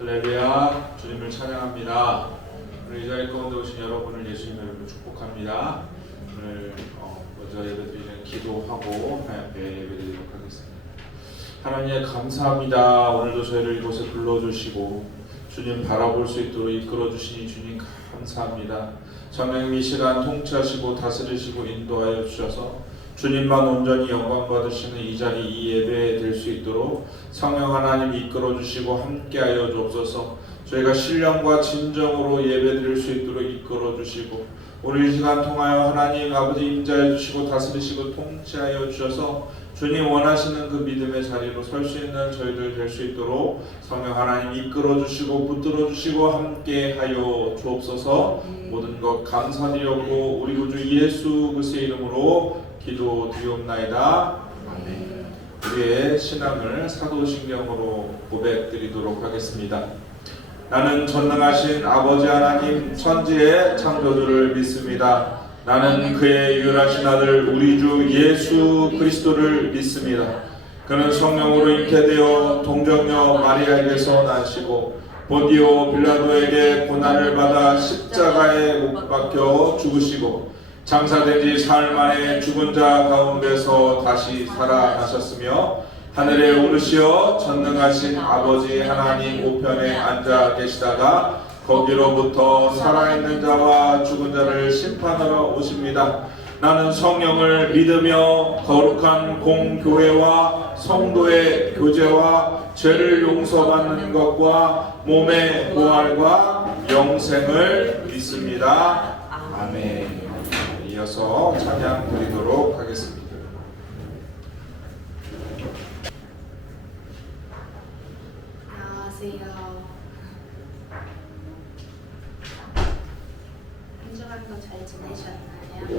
할렐루야, 주님을 찬양합니다. 오늘 이 자리 가운데 오신 여러분을 예수님 이름으로 축복합니다. 오늘 먼저 예배드리는 기도하고 하나님께 예배드리도록 하겠습니다. 하나님 감사합니다. 오늘도 저희를 이곳에 불러주시고 주님 바라볼 수 있도록 이끌어주시니 주님 감사합니다. 성령님 이 시간 통치하시고 다스리시고 인도하여 주셔서 주님만 온전히 영광 받으시는 이 자리 이 예배에 될 수 있도록 성령 하나님 이끌어 주시고 함께하여 주옵소서. 저희가 신령과 진정으로 예배드릴 수 있도록 이끌어 주시고 오늘 이 시간 통하여 하나님 아버지 임재해 주시고 다스리시고 통치하여 주셔서 주님 원하시는 그 믿음의 자리로 설 수 있는 저희들 될 수 있도록 성령 하나님 이끌어 주시고 붙들어 주시고 함께하여 주옵소서. 모든 것 감사드리고 우리 구주 예수 그리스도의 이름으로 기도드리옵나이다. 아멘. 우리의 신앙을 사도신경으로 고백드리도록 하겠습니다. 나는 전능하신 아버지 하나님 천지의 창조주를 믿습니다. 나는 그의 유일하신 아들 우리 주 예수 그리스도를 믿습니다. 그는 성령으로 잉태되어 동정녀 마리아에게서 나시고 본디오 빌라도에게 고난을 받아 십자가에 못 박혀 죽으시고 장사된 지 사흘 만에 죽은 자 가운데서 다시 살아나셨으며 하늘에 오르시어 전능하신 아버지 하나님 우편에 앉아 계시다가 거기로부터 살아있는 자와 죽은 자를 심판하러 오십니다. 나는 성령을 믿으며 거룩한 공교회와 성도의 교제와 죄를 용서받는 것과 몸의 부활과 영생을 믿습니다. 아멘. 이어서 찬양 드리도록 하겠습니다. 안녕하세요. 한 주간도 잘 지내셨나요? 네.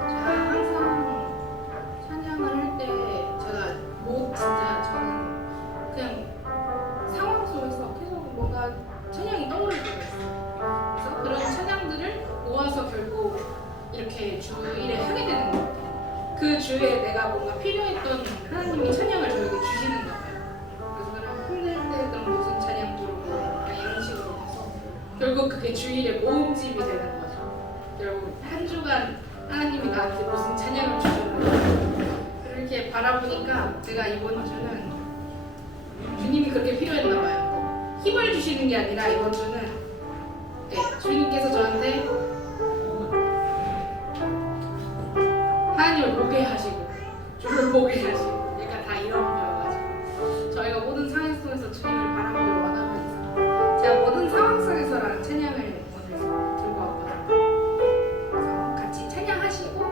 제가 항상 찬양을 할 때 제가 진짜 저는 그냥 상황 속에서 계속 뭔가 찬양이 떠오를 때가 있어요. 그래서 그런 찬양들을 모아서 결국 이렇게 주일에 하게 되는 것 같아요. 그 주에 내가 뭔가 필요했던 하나님이 찬양을 저에게 주시는 것 같아요. 그래서 그런 힘들 때 그런 무슨 찬양 부르고 약간 이런 식으로 해서 결국 그게 주일의 모음집이 되는 거죠. 결국 한 주간 하나님이 나한테 무슨 찬양을 주셨는지 이렇게 바라보니까 제가 이번 주는 주님이 그렇게 필요했나 봐요. 힘을 주시는 게 아니라 이번 주는 주님께서 저한테 하나님을 보게 하시고 주를 보게 하시고 약간 다 이런 거여가지고 저희가 모든 상황 속에서 주님을 바라보길 원하고 있습니다. 제가 모든 상황 속에서라는 찬양을 오늘 들고 왔거든요. 그래서 같이 찬양하시고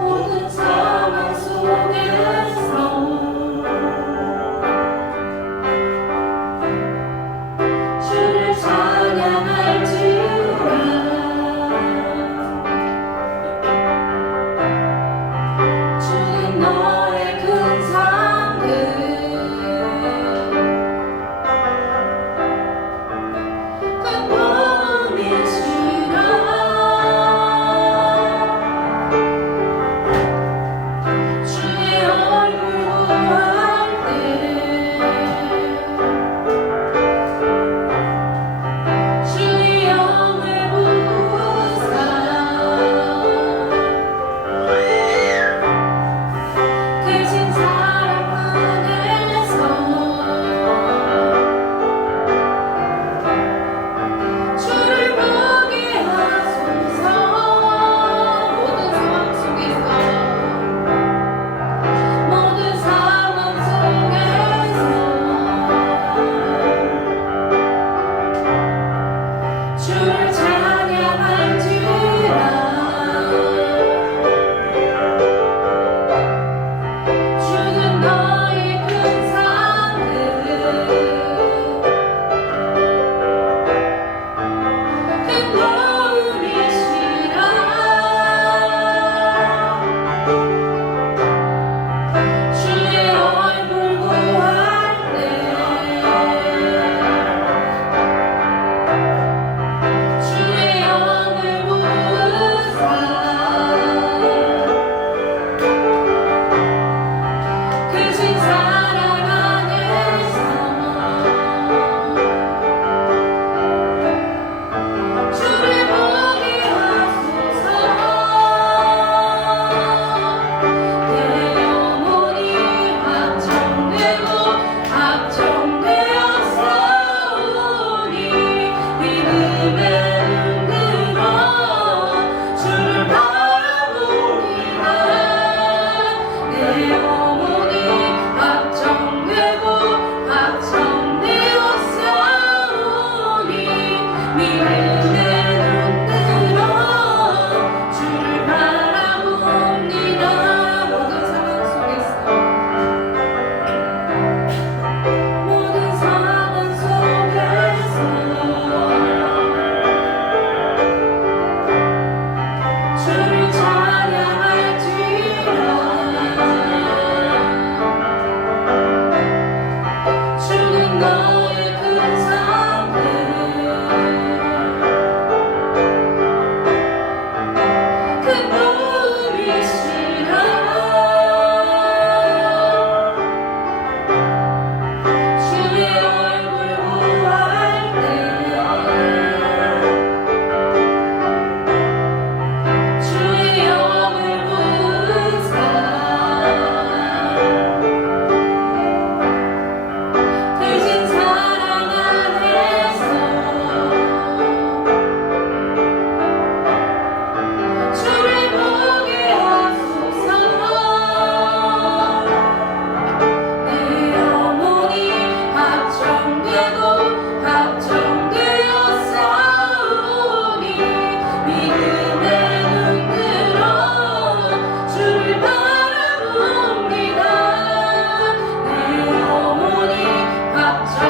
모든 상황 속에서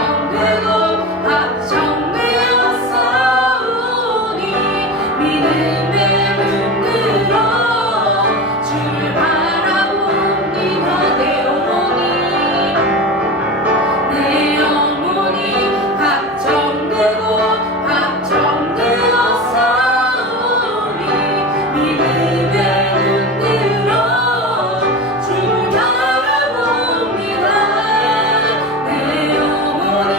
확정되고 확정되어 싸우니 믿음의 눈으로 주를 바라봅니다. 내 영혼이 확정되고 확정되어 싸우니 믿음의 눈으로 주를 바라봅니다. 내 영혼이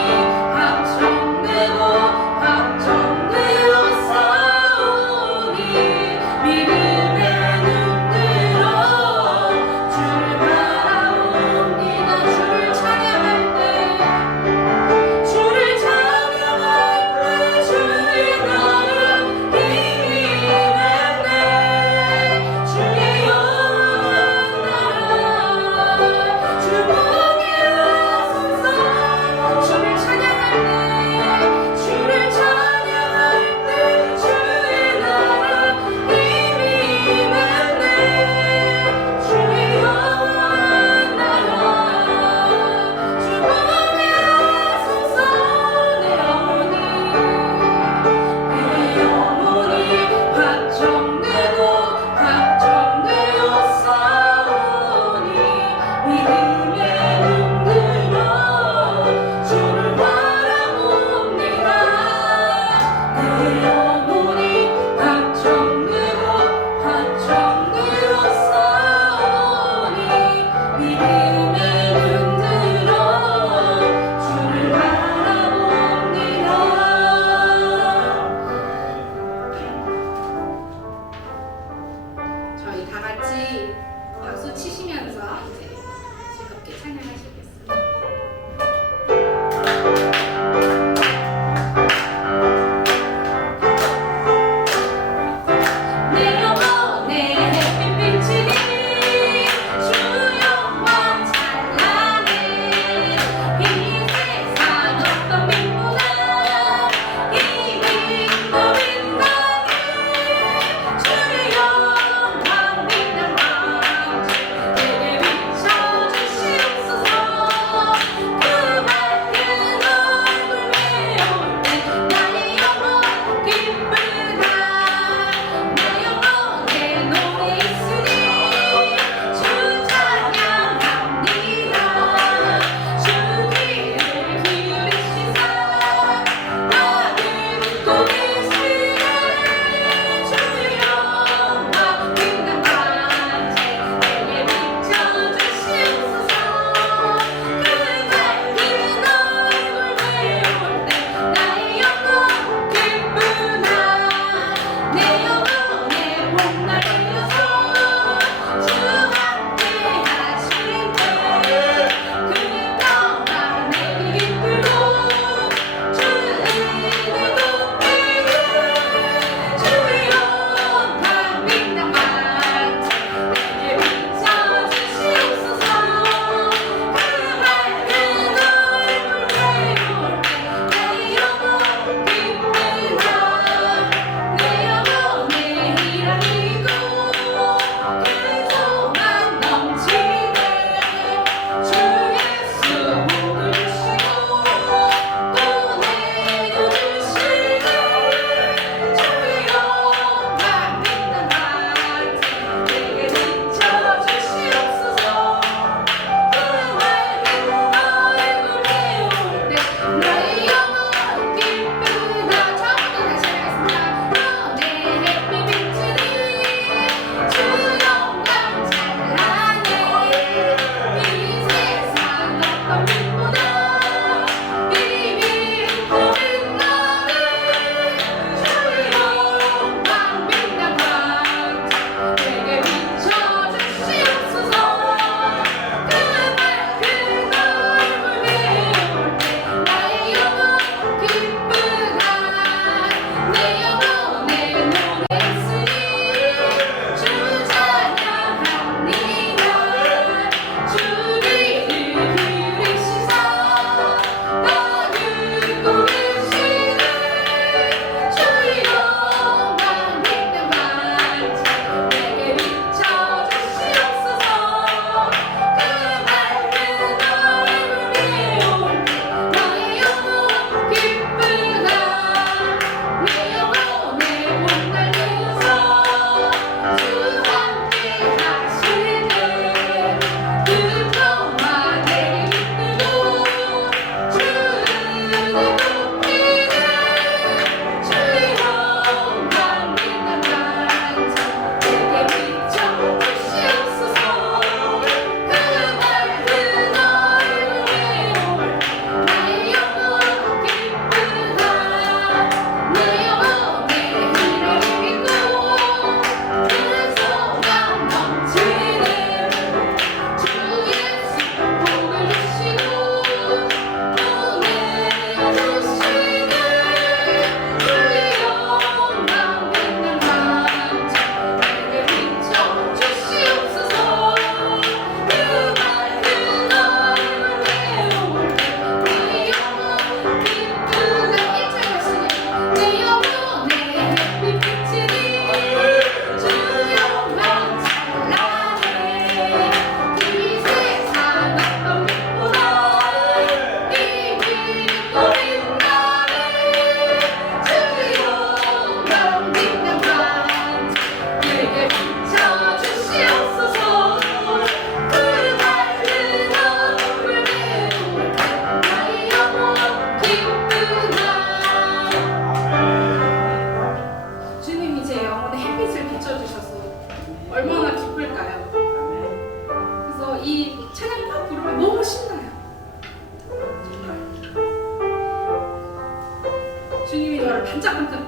열을 반짝반짝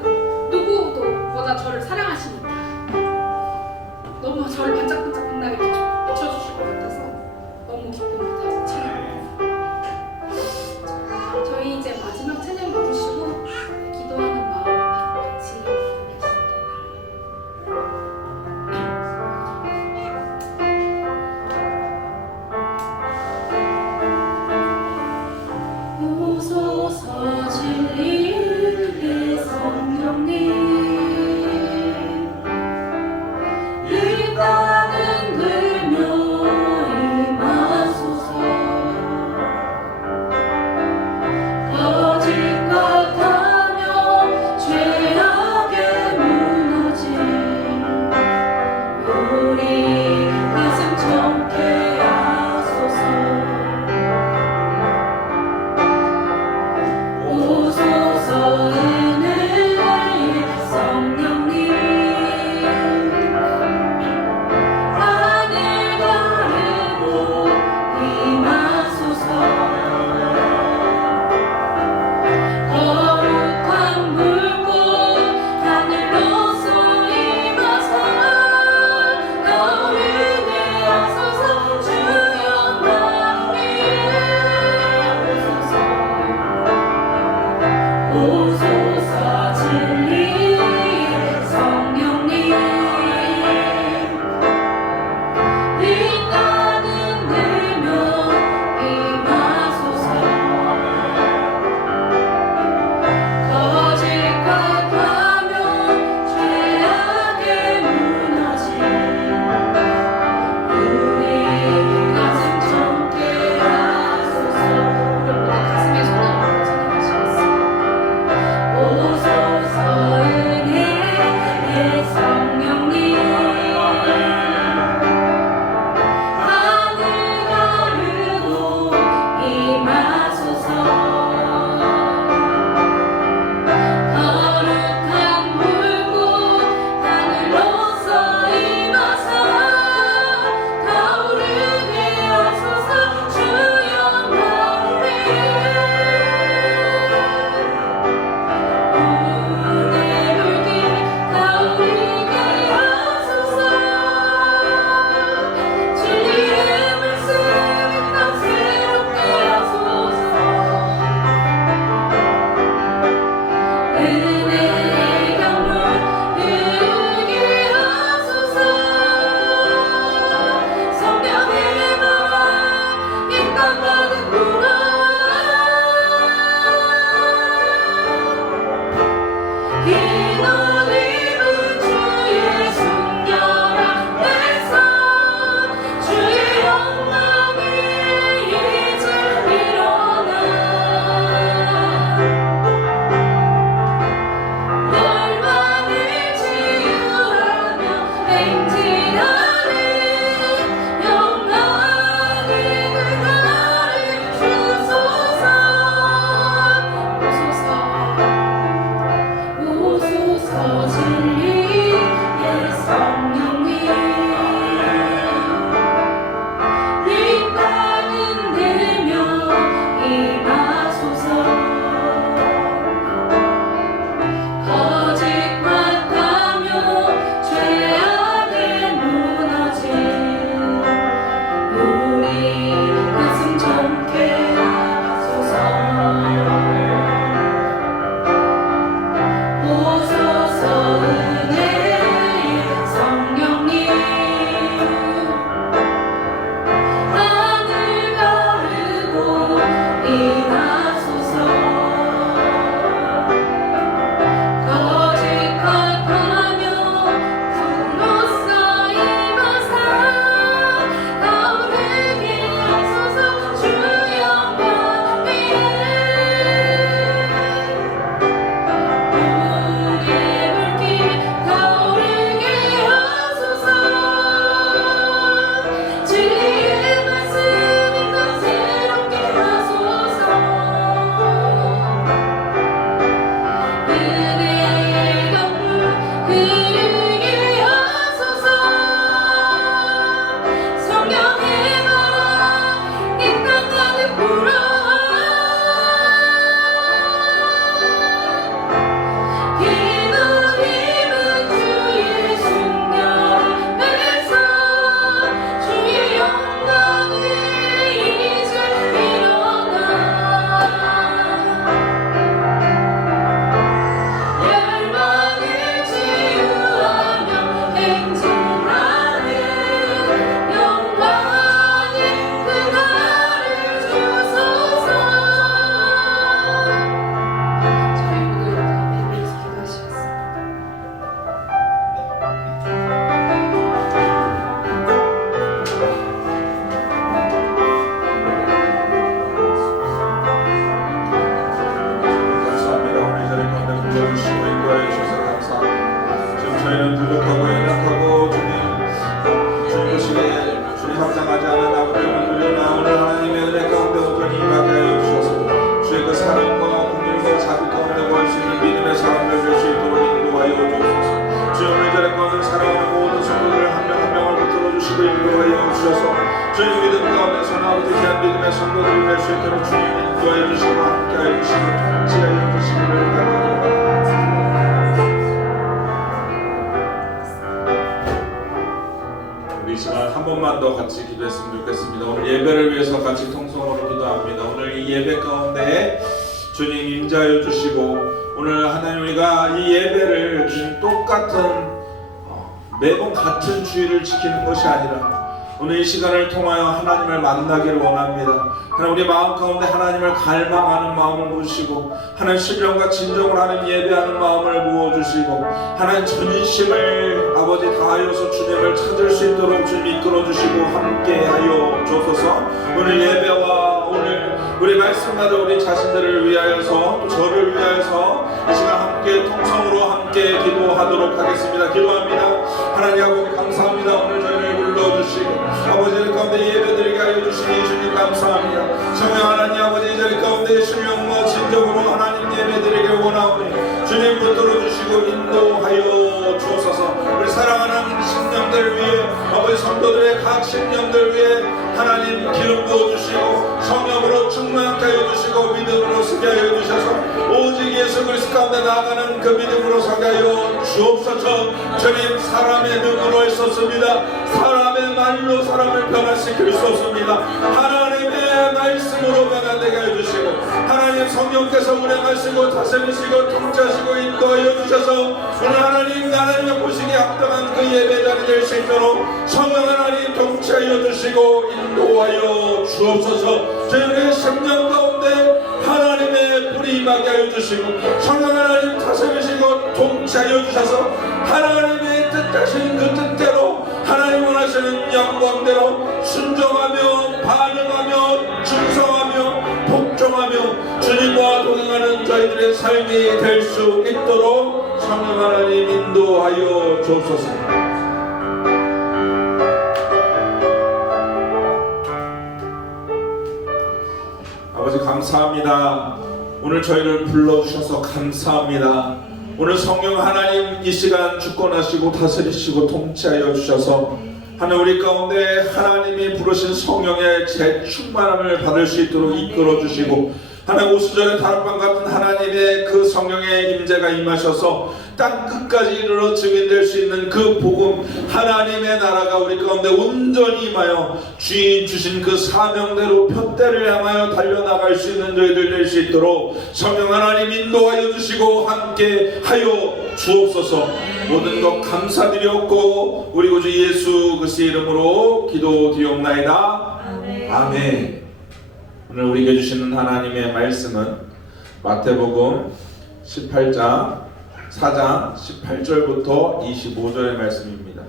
누구보다 저를 사랑하시니까 너무 저를 반짝반짝 빛나게 비춰주실 것 같아서 너무 기쁩니다. 찬양. 저희 이제 마지막 찬양 부르시고 기도하는 마음 같이 하겠습니다. 오소서 진리의 성령님 이 땅은 들며 임하소서 거짓 같으며 죄악에 무너진 우리 가슴 청케 하소서 오소서 은혜의 성령님 하늘 가르고 임하소서 거룩한 불꽃 하늘로서 임하사 더 위에 하소서 주 영광 위에 오소서 진리의 성령님 이 땅은 들며 임하소서 거짓 같으며 죄악에 무너진 우리 가슴 청케 하소서. 우리 모두 가슴에 손을 얹고 찬양하시겠습니다. 아버지 귀한 믿음의 성도들을 낼 수 있도록 주님 인도하여 주시고 함께하여 주시고 통치하여 주시기를 바랍니다. 이 시간 한 번만 더 같이 기도했으면 좋겠습니다. 오늘 예배를 위해서 같이 통성으로 기도합니다. 오늘 이 예배 가운데 주님 임재하여 주시고 오늘 하나님 우리가 이 예배를 주님 똑같은 매번 같은 주의를 지키는 것이 아니라 오늘 이 시간을 통하여 하나님을 만나기를 원합니다. 하나님 우리 마음 가운데 하나님을 갈망하는 마음을 부으시고 하나님 신령과 진정을 하는 예배하는 마음을 부어주시고 하나님 전심을 아버지 다하여서 주님을 찾을 수 있도록 주님 이끌어주시고 함께하여 주옵소서. 오늘 예배와 오늘 우리 말씀마다 우리 자신들을 위하여서 또 저를 위하여서 이 시간 함께 통성으로 함께 기도하도록 하겠습니다. 기도합니다. 하나님 아버지 감사합니다. 오늘 저희를 불러주시고 아버지 가운데 예배드리게 하여 주시니 주님 감사합니다. 성령 하나님 아버지 이 자리 가운데 신령과 진정으로 하나님 예배드리길 원하오니 주님 붙들어 주시고 인도하여 주옵소서. 우리 사랑하는 신령들 위해 아버지 성도들의 각 신령들 위해 하나님 기름 부어주시고 성령으로 충만하게 하여 주시고 믿음으로 서게 하여 주셔서 오직 예수 그리스도 가운데 나아가는 그 믿음으로 서게 하여 주옵소서. 주님 사람의 눈으로 있었습니다. 사람의 말로 사람을 변화시킬 수 없습니다. 하나님의 말씀으로 변화되게 해주시고 하나님 성령께서 우리의 말씀을 다스리시고 통치하시고 인도하여 주셔서 오늘 하나님의 보시기에 합당한 그 예배자리 될 수 있도록 성령 하나님 통치하여 주시고 인도하여 주옵소서. 저희의 심령 가운데 하나님의 불이 임하게 하여 주시고 성령 하나님 다스리시고 통치하여 주셔서 하나님의 뜻하신 그 뜻대로 하나님 원하시는 영광대로 순종하며 반응하며 충성하며 복종하며 주님과 동행하는 저희들의 삶이 될 수 있도록 성령 하나님 인도하여 주옵소서. 아버지 감사합니다. 오늘 저희를 불러주셔서 감사합니다. 오늘 성령 하나님 이 시간 주권하시고 다스리시고 통치하여 주셔서 하나님 우리 가운데 하나님이 부르신 성령의 재충만함을 받을 수 있도록 이끌어 주시고 하나님 오수절의 다락방 같은 하나님의 그 성령의 임재가 임하셔서 땅 끝까지 이르러 증인될 수 있는 그 복음 하나님의 나라가 우리 가운데 온전히 임하여 주인 주신 그 사명대로 표대를 향하여 달려나갈 수 있는 저희들 될 수 있도록 성령 하나님 인도하여 주시고 함께 하여 주옵소서. 모든 것 감사드렸고 우리 구주 예수 그리스도의 이름으로 기도드리옵나이다. 아멘. 오늘 우리에게 주시는 하나님의 말씀은 마태복음 18장 4장 18절부터 25절의 말씀입니다.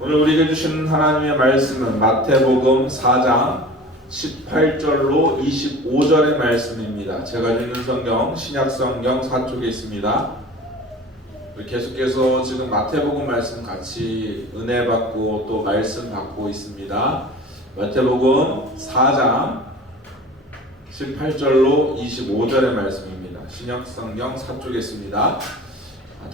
오늘 우리에게 주시는 하나님의 말씀은 마태복음 4장 18절로 25절의 말씀입니다. 제가 읽는 성경 신약성경 4쪽에 있습니다. 우리 계속해서 지금 마태복음 말씀 같이 은혜 받고 또 말씀 받고 있습니다. 마태복음 4장 18절로 25절의 말씀입니다. 신약성경 4쪽에 있습니다.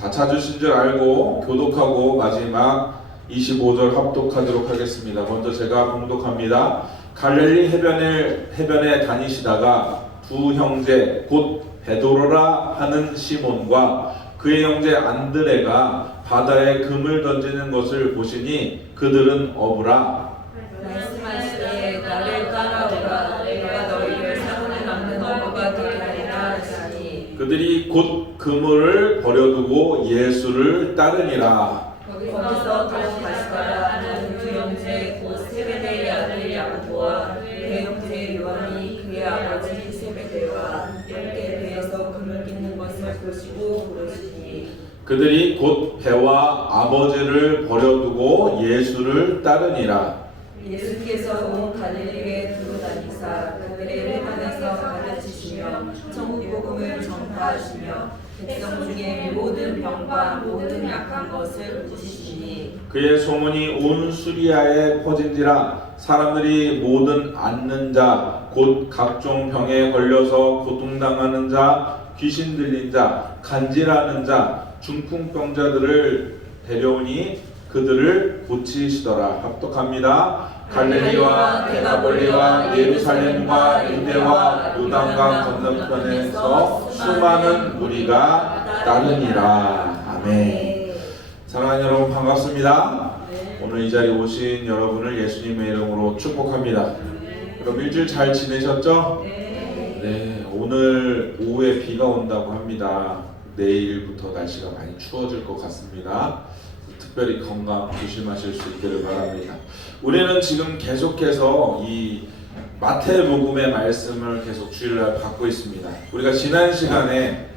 다 찾으신 줄 알고 교독하고 마지막 25절 합독하도록 하겠습니다. 먼저 제가 봉독합니다. 갈릴리 해변에 다니시다가 두 형제 곧 베드로라 하는 시몬과 그의 형제 안드레가 바다에 금을 던지는 것을 보시니 그들은 어부라 말씀하시되 나를 따라오라. 내가 너희를 사고에 남는 어부가 되게 하리라 하시니 그들이 곧 그물을 버려두고 예수를 따르니라. 거기서 또 가시다가 하는 두 형제 곧 세베대의 아들 야고보와 그 형제 요한이 그의 아버지 세베대와 함께 배에서 금을 깃는 것을 보시고 부르시니 그들이 곧 배와 아버지를 버려두고 예수를 따르니라. 예수께서 온 갈릴리에 두루 다니사 그들의 회당에서 가르치시며 천국 복음을 전파하시며 백성 중에 모든 병과 모든 약한 것을 고치시니 그의 소문이 온 수리아에 퍼진지라. 사람들이 모든 앓는 자 곧 각종 병에 걸려서 고통당하는 자 귀신 들린 자 간질하는 자 중풍병자들을 데려오니 그들을 고치시더라. 합독합니다. 갈릴리와 데가볼리와 예루살렘과 유대와 요단강 건너편에서 수많은 무리가 따르니라. 아멘. 사랑하는 여러분 반갑습니다. 오늘 이 자리에 오신 여러분을 예수님의 이름으로 축복합니다. 그럼 일주일 잘 지내셨죠? 네, 오늘 오후에 비가 온다고 합니다. 내일부터 날씨가 많이 추워질 것 같습니다. 특별히 건강 조심하실 수 있기를 바랍니다. 우리는 지금 계속해서 이 마태복음의 말씀을 계속 주일날 받고 있습니다. 우리가 지난 시간에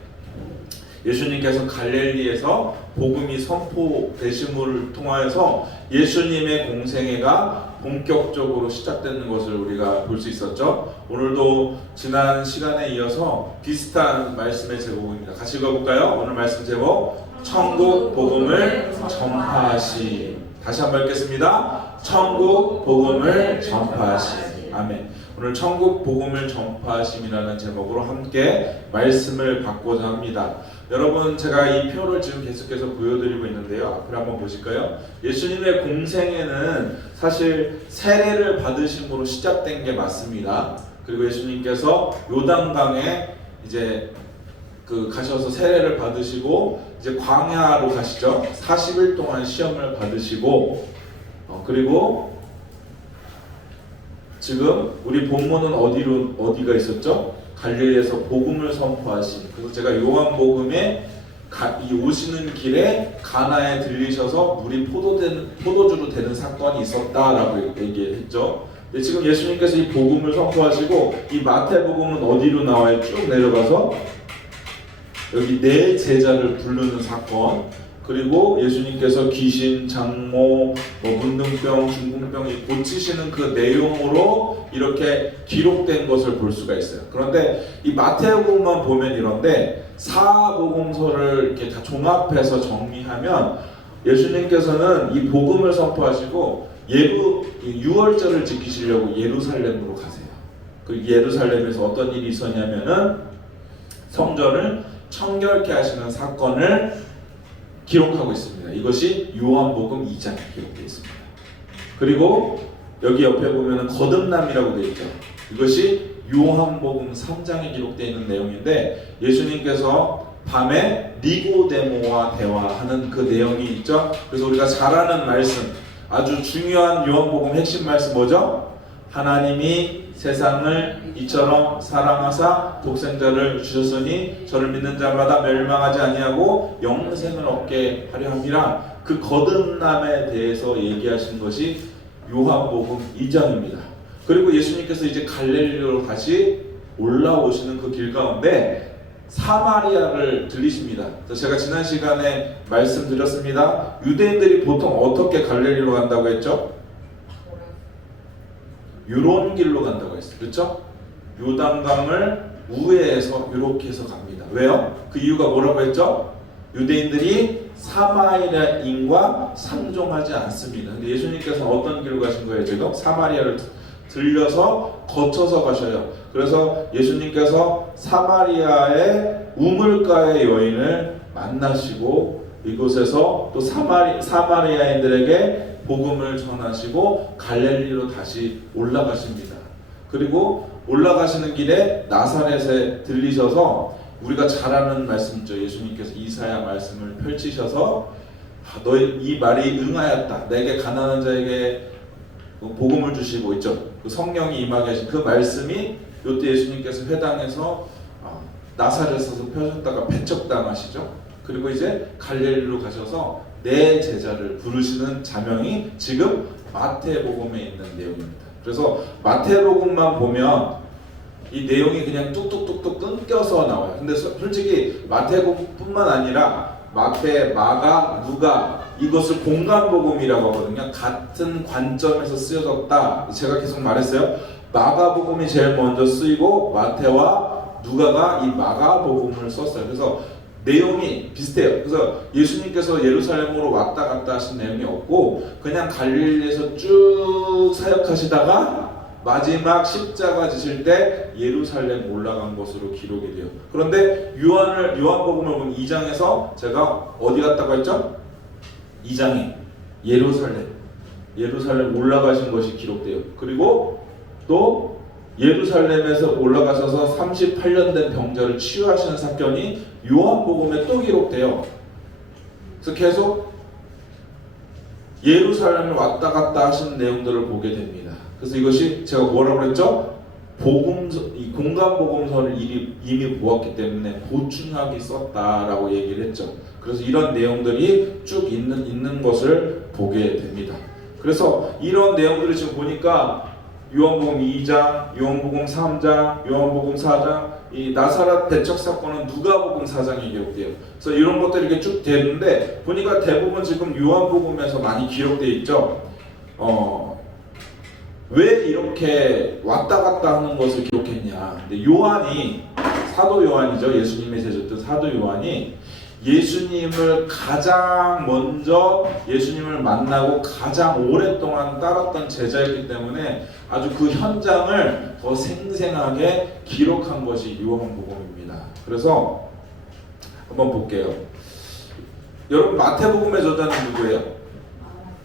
예수님께서 갈릴리에서 복음이 선포되심을 통하여서 예수님의 공생애가 본격적으로 시작되는 것을 우리가 볼 수 있었죠. 오늘도 지난 시간에 이어서 비슷한 말씀의 제목입니다. 같이 읽어볼까요? 오늘 말씀 제목 천국 복음을 전파하시. 다시 한번 읽겠습니다. 천국 복음을 전파하시. 아멘. 오늘 천국 복음을 전파하심이라는 제목으로 함께 말씀을 받고자 합니다. 여러분, 제가 이 표를 지금 계속해서 보여드리고 있는데요. 앞으로 한번 보실까요? 예수님의 공생애는 사실 세례를 받으심으로 시작된 게 맞습니다. 그리고 예수님께서 요단강에 이제 가셔서 세례를 받으시고 이제 광야로 가시죠. 40일 동안 시험을 받으시고 그리고 지금 우리 본문은 어디가 있었죠? 갈릴리에서 복음을 선포하신. 그래서 제가 요한복음에 이 오시는 길에 가나에 들리셔서 물이 포도주로 되는 사건이 있었다라고 얘기했죠. 근데 지금 예수님께서 이 복음을 선포하시고 이 마태복음은 어디로 나와요? 쭉 내려가서 여기 네 제자를 부르는 사건, 그리고 예수님께서 귀신, 장모, 문둥병, 중풍병 고치시는 그 내용으로 이렇게 기록된 것을 볼 수가 있어요. 그런데 이 마태복음만 보면 이런데 사복음서를 이렇게 다 종합해서 정리하면 예수님께서는 이 복음을 선포하시고 유월절을 지키시려고 예루살렘으로 가세요. 그 예루살렘에서 어떤 일이 있었냐면은 성전을 청결케 하시는 사건을 기록하고 있습니다. 이것이 요한복음 2장에 기록되어 있습니다. 그리고 여기 옆에 보면 거듭남이라고 되어 있죠. 이것이 요한복음 3장에 기록되어 있는 내용인데 예수님께서 밤에 니고데모와 대화하는 그 내용이 있죠. 그래서 우리가 잘 아는 말씀, 아주 중요한 요한복음 핵심 말씀 뭐죠? 하나님이 세상을 이처럼 사랑하사 독생자를 주셨으니 저를 믿는 자마다 멸망하지 아니하고 영생을 얻게 하려 함이라. 그 거듭남에 대해서 얘기하신 것이 요한복음 2장입니다. 그리고 예수님께서 이제 갈릴리로 다시 올라오시는 그 길 가운데 사마리아를 들리십니다. 제가 지난 시간에 말씀드렸습니다. 유대인들이 보통 어떻게 갈릴리로 간다고 했죠? 요런 길로 간다고 했어요. 그렇죠? 요단강을 우회해서 이렇게 해서 갑니다. 왜요? 그 이유가 뭐라고 했죠? 유대인들이 사마리아인과 상종하지 않습니다. 근데 예수님께서 어떤 길로 가신 거예요? 지금 사마리아를 들려서 거쳐서 가셔요. 그래서 예수님께서 사마리아의 우물가의 여인을 만나시고 이곳에서 또 사마리아인들에게 복음을 전하시고 갈릴리로 다시 올라가십니다. 그리고 올라가시는 길에 나사렛에 들리셔서 우리가 잘 아는 말씀이죠. 예수님께서 이사야 말씀을 펼치셔서 너희 이 말이 응하였다. 내게 가난한 자에게 복음을 주시고 있죠. 그 성령이 임하게 하신 그 말씀이 이때 예수님께서 회당에서 나사렛에서 펴셨다가 배척당하시죠. 그리고 이제 갈릴리로 가셔서 네 제자를 부르시는 자명이 지금 마태복음에 있는 내용입니다. 그래서 마태복음만 보면 이 내용이 그냥 뚝뚝뚝뚝 끊겨서 나와요. 근데 솔직히 마태복음뿐만 아니라 마태, 마가, 누가 이것을 공간복음이라고 하거든요. 같은 관점에서 쓰여졌다. 제가 계속 말했어요. 마가복음이 제일 먼저 쓰이고 마태와 누가가 이 마가복음을 썼어요. 그래서 내용이 비슷해요. 그래서 예수님께서 예루살렘으로 왔다 갔다 하신 내용이 없고 그냥 갈릴리에서 쭉 사역하시다가 마지막 십자가 지실 때 예루살렘 올라간 것으로 기록이 돼요. 그런데 요한복음을 보면 2장에서 제가 어디 갔다고 했죠? 2장에 예루살렘 예루살렘 올라가신 것이 기록돼요. 그리고 또 예루살렘에서 올라가셔서 38년 된 병자를 치유하시는 사건이 요한복음에 또 기록돼요. 그래서 계속 예루살렘을 왔다 갔다 하시는 내용들을 보게 됩니다. 그래서 이것이 제가 뭐라고 그랬죠? 이 공간복음서를 이미 보았기 때문에 보충하기 썼다라고 얘기를 했죠. 그래서 이런 내용들이 쭉 있는 것을 보게 됩니다. 그래서 이런 내용들을 지금 보니까 요한복음 2장, 요한복음 3장, 요한복음 4장, 이 나사렛 배척 사건은 누가복음 4장에 기록돼요. 그래서 이런 것들이 이렇게 쭉 되는데 보니까 대부분 지금 요한복음에서 많이 기록되어 있죠. 왜 이렇게 왔다 갔다 하는 것을 기록했냐? 근데 요한이, 사도 요한이죠. 예수님의 제자였던 사도 요한이 예수님을 가장 먼저 예수님을 만나고 가장 오랫동안 따랐던 제자였기 때문에 아주 그 현장을 더 생생하게 기록한 것이 요한복음입니다. 그래서 한번 볼게요. 여러분 마태복음의 저자는 누구예요?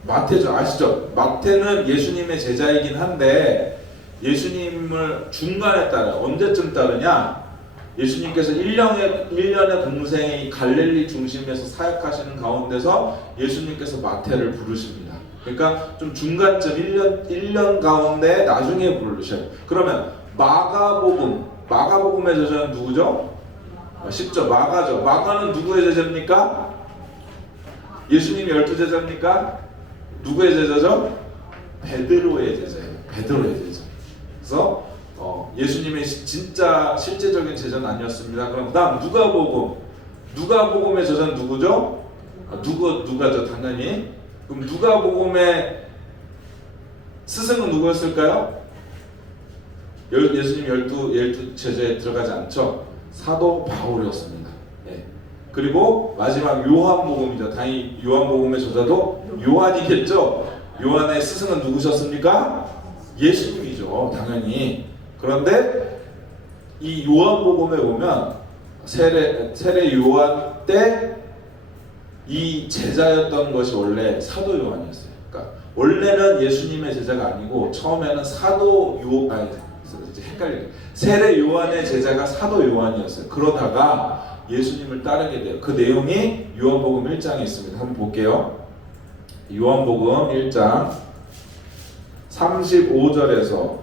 마태죠. 아시죠? 마태는 예수님의 제자이긴 한데 예수님을 중간에 따라요. 언제쯤 따르냐? 예수님께서 1년의 동생이 갈릴리 중심에서 사역하시는 가운데서 예수님께서 마태를 부르십니다. 그러니까 좀 중간쯤 1년 가운데 나중에 부르셔요. 그러면 마가복음의 저자는 누구죠? 쉽죠. 마가죠. 마가는 누구의 제자입니까? 예수님이 12제자입니까? 누구의 제자죠? 베드로의 제자예요. 베드로의 제자. 그래서 예수님의 진짜 실제적인 제자는 아니었습니다. 그럼 다음 누가복음의 저자는 누구죠? 누가죠 당연히. 그럼 누가복음의 스승은 누구였을까요? 예수님 12 제자에 들어가지 않죠. 사도 바울이었습니다. 예. 그리고 마지막 요한복음이죠. 당연히 요한복음의 저자도 요한이겠죠. 요한의 스승은 누구셨습니까? 예수님이죠. 당연히. 그런데 이 요한복음에 보면 세례 요한 때 이 제자였던 것이 원래 사도 요한이었어요. 그러니까 원래는 예수님의 제자가 아니고 처음에는 세례 요한의 제자가 사도 요한이었어요. 그러다가 예수님을 따르게 돼요. 그 내용이 요한복음 1장에 있습니다. 한번 볼게요. 요한복음 1장 35절에서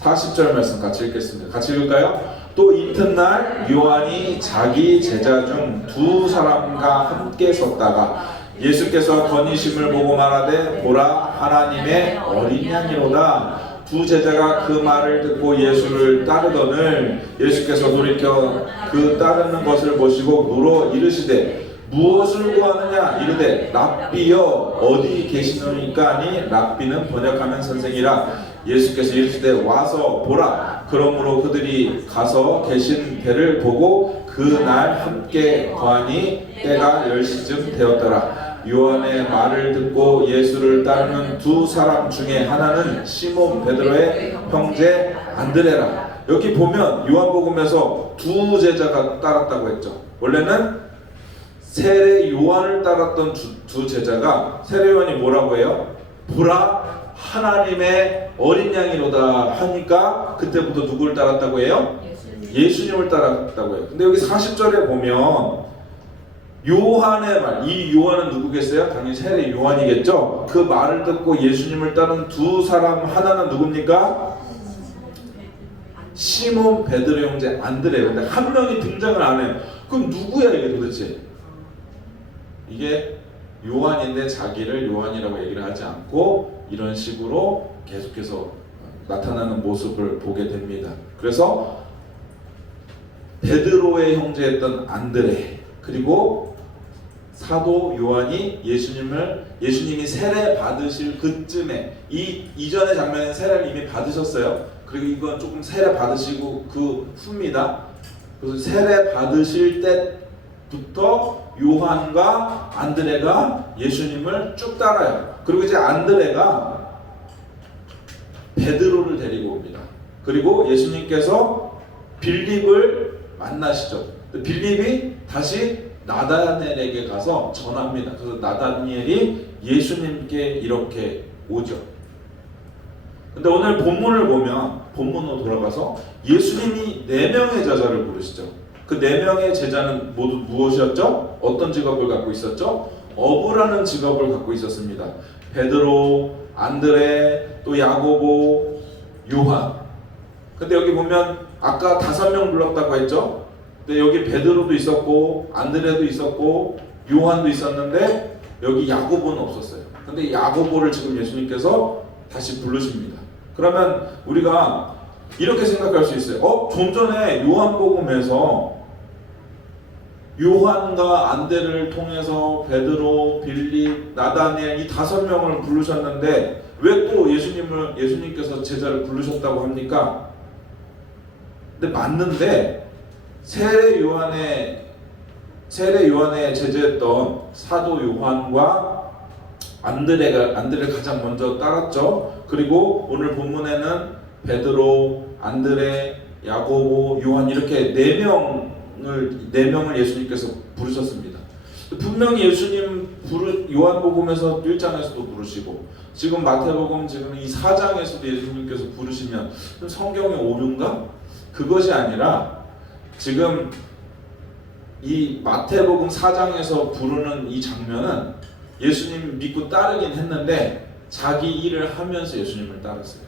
40절 말씀 같이 읽겠습니다. 같이 읽을까요? 또 이튿날 요한이 자기 제자 중 두 사람과 함께 섰다가 예수께서 건의심을 보고 말하되 보라 하나님의 어린 양이로다. 두 제자가 그 말을 듣고 예수를 따르더늘 예수께서 돌이켜 그 따르는 것을 보시고 물어 이르시되 무엇을 구하느냐 이르되 랍비여 어디 계시노니까 하니 랍비는 번역하면 선생이라. 예수께서 이르시되 와서 보라. 그러므로 그들이 가서 계신 배를 보고 그날 함께 거하니 때가 10시쯤 되었더라. 요한의 말을 듣고 예수를 따르는 두 사람 중에 하나는 시몬 베드로의 형제 안드레라. 여기 보면 요한복음에서 두 제자가 따랐다고 했죠. 원래는 세례 요한을 따랐던 두 제자가 세례 요한이 뭐라고 해요? 보라 하나님의 어린 양이로다 하니까 그때부터 누구를 따랐다고 해요? 예수님을 따랐다고 해요. 근데 여기 40절에 보면 요한의 말, 이 요한은 누구겠어요? 당연히 세례 요한이겠죠? 그 말을 듣고 예수님을 따른 두 사람 하나는 누굽니까? 시몬 베드로 형제 안드레. 근데 한 명이 등장을 안 해요. 그럼 누구야 이게 도대체? 이게 요한인데 자기를 요한이라고 얘기를 하지 않고 이런 식으로 계속해서 나타나는 모습을 보게 됩니다. 그래서 베드로의 형제였던 안드레 그리고 사도 요한이 예수님이 세례 받으실 그쯤에 이전의 장면에 세례를 이미 받으셨어요. 그리고 이건 조금 세례 받으시고 그 후입니다. 그래서 세례 받으실 때부터 요한과 안드레가 예수님을 쭉 따라요. 그리고 이제 안드레가 베드로를 데리고 옵니다. 그리고 예수님께서 빌립을 만나시죠. 빌립이 다시 나다니엘에게 가서 전합니다. 그래서 나다니엘이 예수님께 이렇게 오죠. 근데 오늘 본문을 보면 본문으로 돌아가서 예수님이 4명의 제자를 부르시죠. 그 4명의 제자는 모두 무엇이었죠? 어떤 직업을 갖고 있었죠? 어부라는 직업을 갖고 있었습니다. 베드로, 안드레, 또 야고보, 요한. 근데 여기 보면 아까 5명 불렀다고 했죠? 근데 여기 베드로도 있었고 안드레도 있었고 요한도 있었는데 여기 야고보는 없었어요. 근데 야고보를 지금 예수님께서 다시 부르십니다. 그러면 우리가 이렇게 생각할 수 있어요. 좀 전에 요한복음에서 요한과 안드레를 통해서 베드로, 빌립, 나다니엘 이 5명을 부르셨는데 왜 또 예수님께서 제자를 부르셨다고 합니까? 근데 맞는데 세례 요한의 제자였던 사도 요한과 안드레를 가장 먼저 따랐죠. 그리고 오늘 본문에는 베드로, 안드레, 야고보, 요한 이렇게 4명을 예수님께서 부르셨습니다. 분명히 예수님 요한복음에서 1장에서도 부르시고 지금 마태복음 지금 이 4장에서도 예수님께서 부르시면 성경의 오류인가? 그것이 아니라 지금 이 마태복음 4장에서 부르는 이 장면은 예수님 믿고 따르긴 했는데 자기 일을 하면서 예수님을 따랐어요.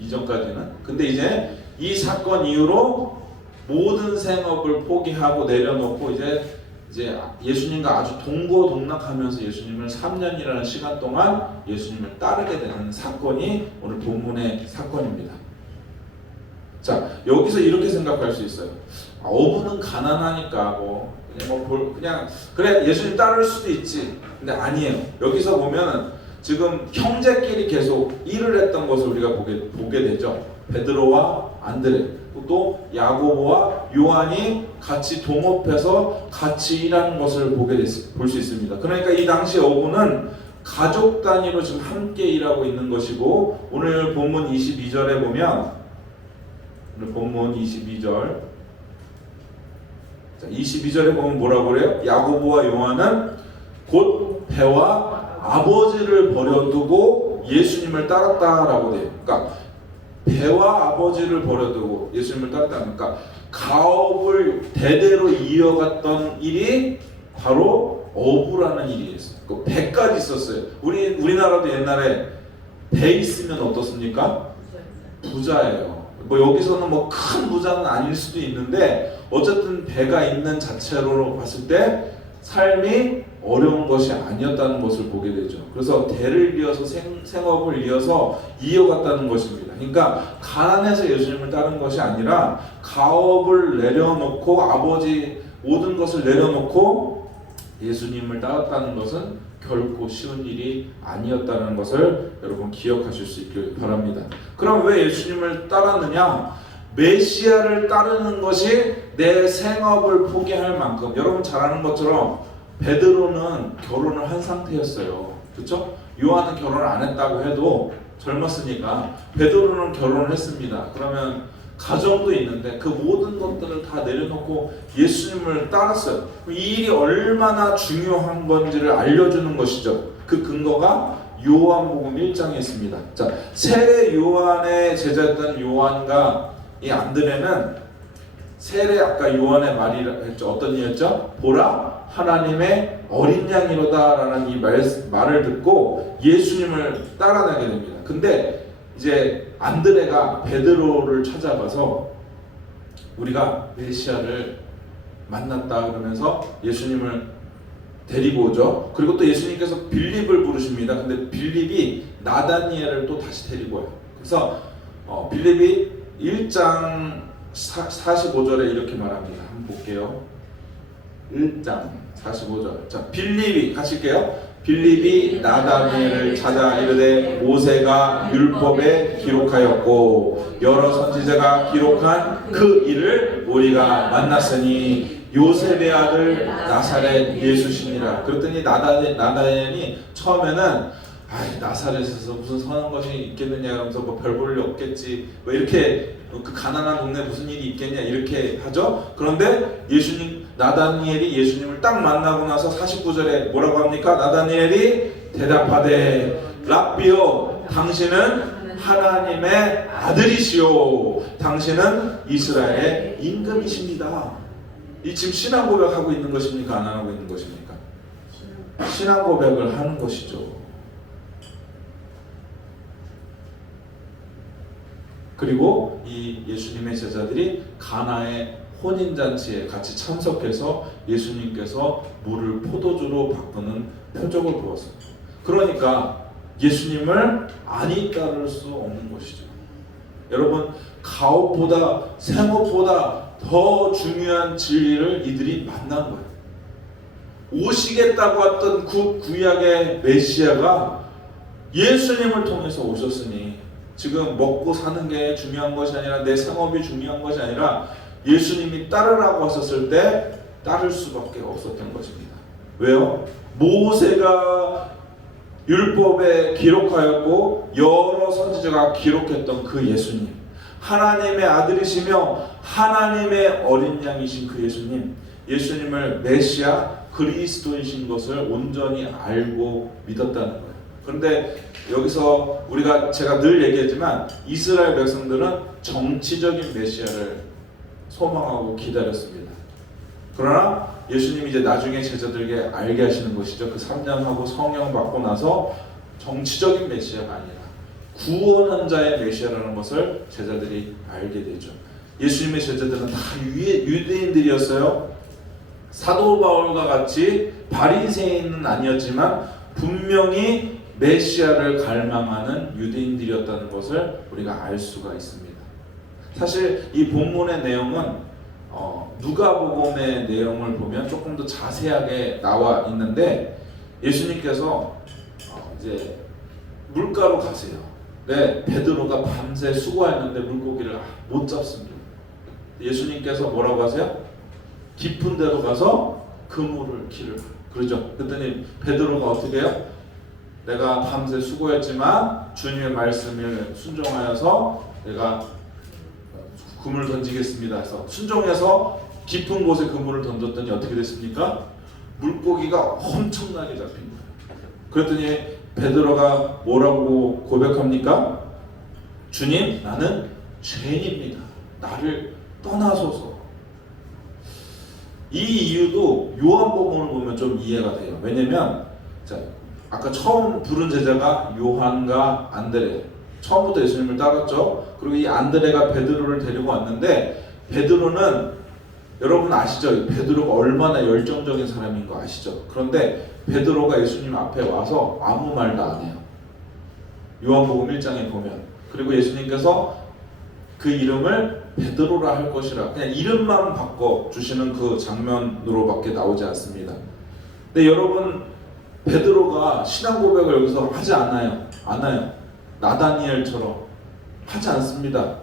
이전까지는. 근데 이제 이 사건 이후로 모든 생업을 포기하고 내려놓고 이제 예수님과 아주 동고동락하면서 예수님을 3년이라는 시간 동안 예수님을 따르게 되는 사건이 오늘 본문의 사건입니다. 자, 여기서 이렇게 생각할 수 있어요. 어부는 가난하니까 그냥 그래 예수님 따를 수도 있지. 근데 아니에요. 여기서 보면은 지금 형제끼리 계속 일을 했던 것을 우리가 보게 되죠. 베드로와 안드레 또 야고보와 요한이 같이 동업해서 같이 일하는 것을 볼 수 있습니다. 그러니까 이 당시 어부는 가족 단위로 지금 함께 일하고 있는 것이고 오늘 본문 22절에 보면 오늘 본문 22절에 보면 뭐라고 그래요? 야고보와 요한은 곧 배와 아버지를 버려두고 예수님을 따랐다라고 돼요. 그러니까 배와 아버지를 버려두고 예수님을 따랐다니까 그러니까 가업을 대대로 이어갔던 일이 바로 어부라는 일이었어요. 그 배까지 있었어요. 우리나라도 옛날에 배 있으면 어떻습니까? 부자예요. 여기서는 큰 부자는 아닐 수도 있는데 어쨌든 배가 있는 자체로 봤을 때 삶이 어려운 것이 아니었다는 것을 보게 되죠. 그래서 대를 이어서 생업을 이어갔다는 것입니다. 그러니까 가난해서 예수님을 따른 것이 아니라 가업을 내려놓고 아버지 모든 것을 내려놓고 예수님을 따랐다는 것은 결코 쉬운 일이 아니었다는 것을 여러분 기억하실 수 있길 바랍니다. 그럼 왜 예수님을 따랐느냐? 메시아를 따르는 것이 내 생업을 포기할 만큼 여러분 잘 아는 것처럼 베드로는 결혼을 한 상태였어요. 그렇죠? 요한은 결혼을 안 했다고 해도 젊었으니까 베드로는 결혼을 했습니다. 그러면 가정도 있는데 그 모든 것들을 다 내려놓고 예수님을 따랐어요. 이 일이 얼마나 중요한 건지를 알려주는 것이죠. 그 근거가 요한복음 1장에 있습니다. 자, 세례 요한의 제자였던 요한과 이 안드레는 세례 아까 요한의 말이 했죠. 어떤 일이었죠? 보라 하나님의 어린 양이로다라는 이 말을 듣고 예수님을 따라가게 됩니다. 근데 이제 안드레가 베드로를 찾아가서 우리가 메시아를 만났다 그러면서 예수님을 데리고 오죠. 그리고 또 예수님께서 빌립을 부르십니다. 근데 빌립이 나다니엘을 또 다시 데리고 와요. 그래서 빌립이 1장 45절에 이렇게 말합니다. 한번 볼게요. 1장 45절. 자, 빌립이 같이 할게요. 빌립이 나다니엘을 찾아 이르되 모세가 율법에 기록하였고 여러 선지자가 기록한 그 일을 우리가 만났으니 요셉의 아들 나사렛 예수시니라. 그랬더니 나다니엘이 처음에는 아이 나사렛에서 무슨 선한 것이 있겠느냐 하면서 뭐 별 볼 일 없겠지 뭐 이렇게 그 가난한 동네에 무슨 일이 있겠냐 이렇게 하죠. 그런데 예수님 나다니엘이 예수님을 딱 만나고 나서 49절에 뭐라고 합니까? 나다니엘이 대답하되 랍비요 당신은 하나님의 아들이시오 당신은 이스라엘의 임금이십니다. 이 지금 신앙 고백하고 있는 것입니까? 안 하고 있는 것입니까? 신앙 고백을 하는 것이죠. 그리고 이 예수님의 제자들이 가나의 혼인잔치에 같이 참석해서 예수님께서 물을 포도주로 바꾸는 표적을 보았습니다. 그러니까 예수님을 아니 따를 수 없는 것이죠. 여러분 가옥보다 생업보다 더 중요한 진리를 이들이 만난 거예요. 오시겠다고 했던 구약의 메시아가 예수님을 통해서 오셨으니 지금 먹고 사는 게 중요한 것이 아니라 내 생업이 중요한 것이 아니라 예수님이 따르라고 하셨을 때 따를 수밖에 없었던 것입니다. 왜요? 모세가 율법에 기록하였고 여러 선지자가 기록했던 그 예수님, 하나님의 아들이시며 하나님의 어린 양이신 그 예수님, 예수님을 메시아 그리스도이신 것을 온전히 알고 믿었다는 거예요. 그런데 여기서 제가 늘 얘기했지만 이스라엘 백성들은 정치적인 메시아를 소망하고 기다렸습니다. 그러나 예수님이 이제 나중에 제자들에게 알게 하시는 것이죠. 그 3년하고 성령 받고 나서 정치적인 메시아가 아니라 구원한 자의 메시아라는 것을 제자들이 알게 되죠. 예수님의 제자들은 다 유대인들이었어요. 사도 바울과 같이 바리새인은 아니었지만 분명히 메시아를 갈망하는 유대인들이었다는 것을 우리가 알 수가 있습니다. 사실 이 본문의 내용은 누가복음의 내용을 보면 조금 더 자세하게 나와 있는데 예수님께서 이제 물가로 가세요. 네, 베드로가 밤새 수고했는데 물고기를 못 잡습니다. 예수님께서 뭐라고 하세요? 깊은 데로 가서 그물을 길을 그러죠. 그랬더니 베드로가 어떻게 해요? 내가 밤새 수고했지만 주님의 말씀을 순종하여서 내가 그물을 던지겠습니다 해서 순종해서 깊은 곳에 그물을 던졌더니 어떻게 됐습니까? 물고기가 엄청나게 잡힌 거예요. 그랬더니 베드로가 뭐라고 고백합니까? 주님, 나는 죄인입니다. 나를 떠나소서. 이 이유도 요한복음을 보면 좀 이해가 돼요. 왜냐면 아까 처음 부른 제자가 요한과 안드레, 처음부터 예수님을 따랐죠. 그리고 이 안드레가 베드로를 데리고 왔는데 베드로는 여러분 아시죠? 베드로가 얼마나 열정적인 사람인 거 아시죠? 그런데 베드로가 예수님 앞에 와서 아무 말도 안 해요. 요한복음 1장에 보면. 그리고 예수님께서 그 이름을 베드로라 할 것이라 그냥 이름만 바꿔주시는 그 장면으로밖에 나오지 않습니다. 근데 여러분 베드로가 신앙 고백을 여기서 하지 않아요. 나다니엘처럼 하지 않습니다.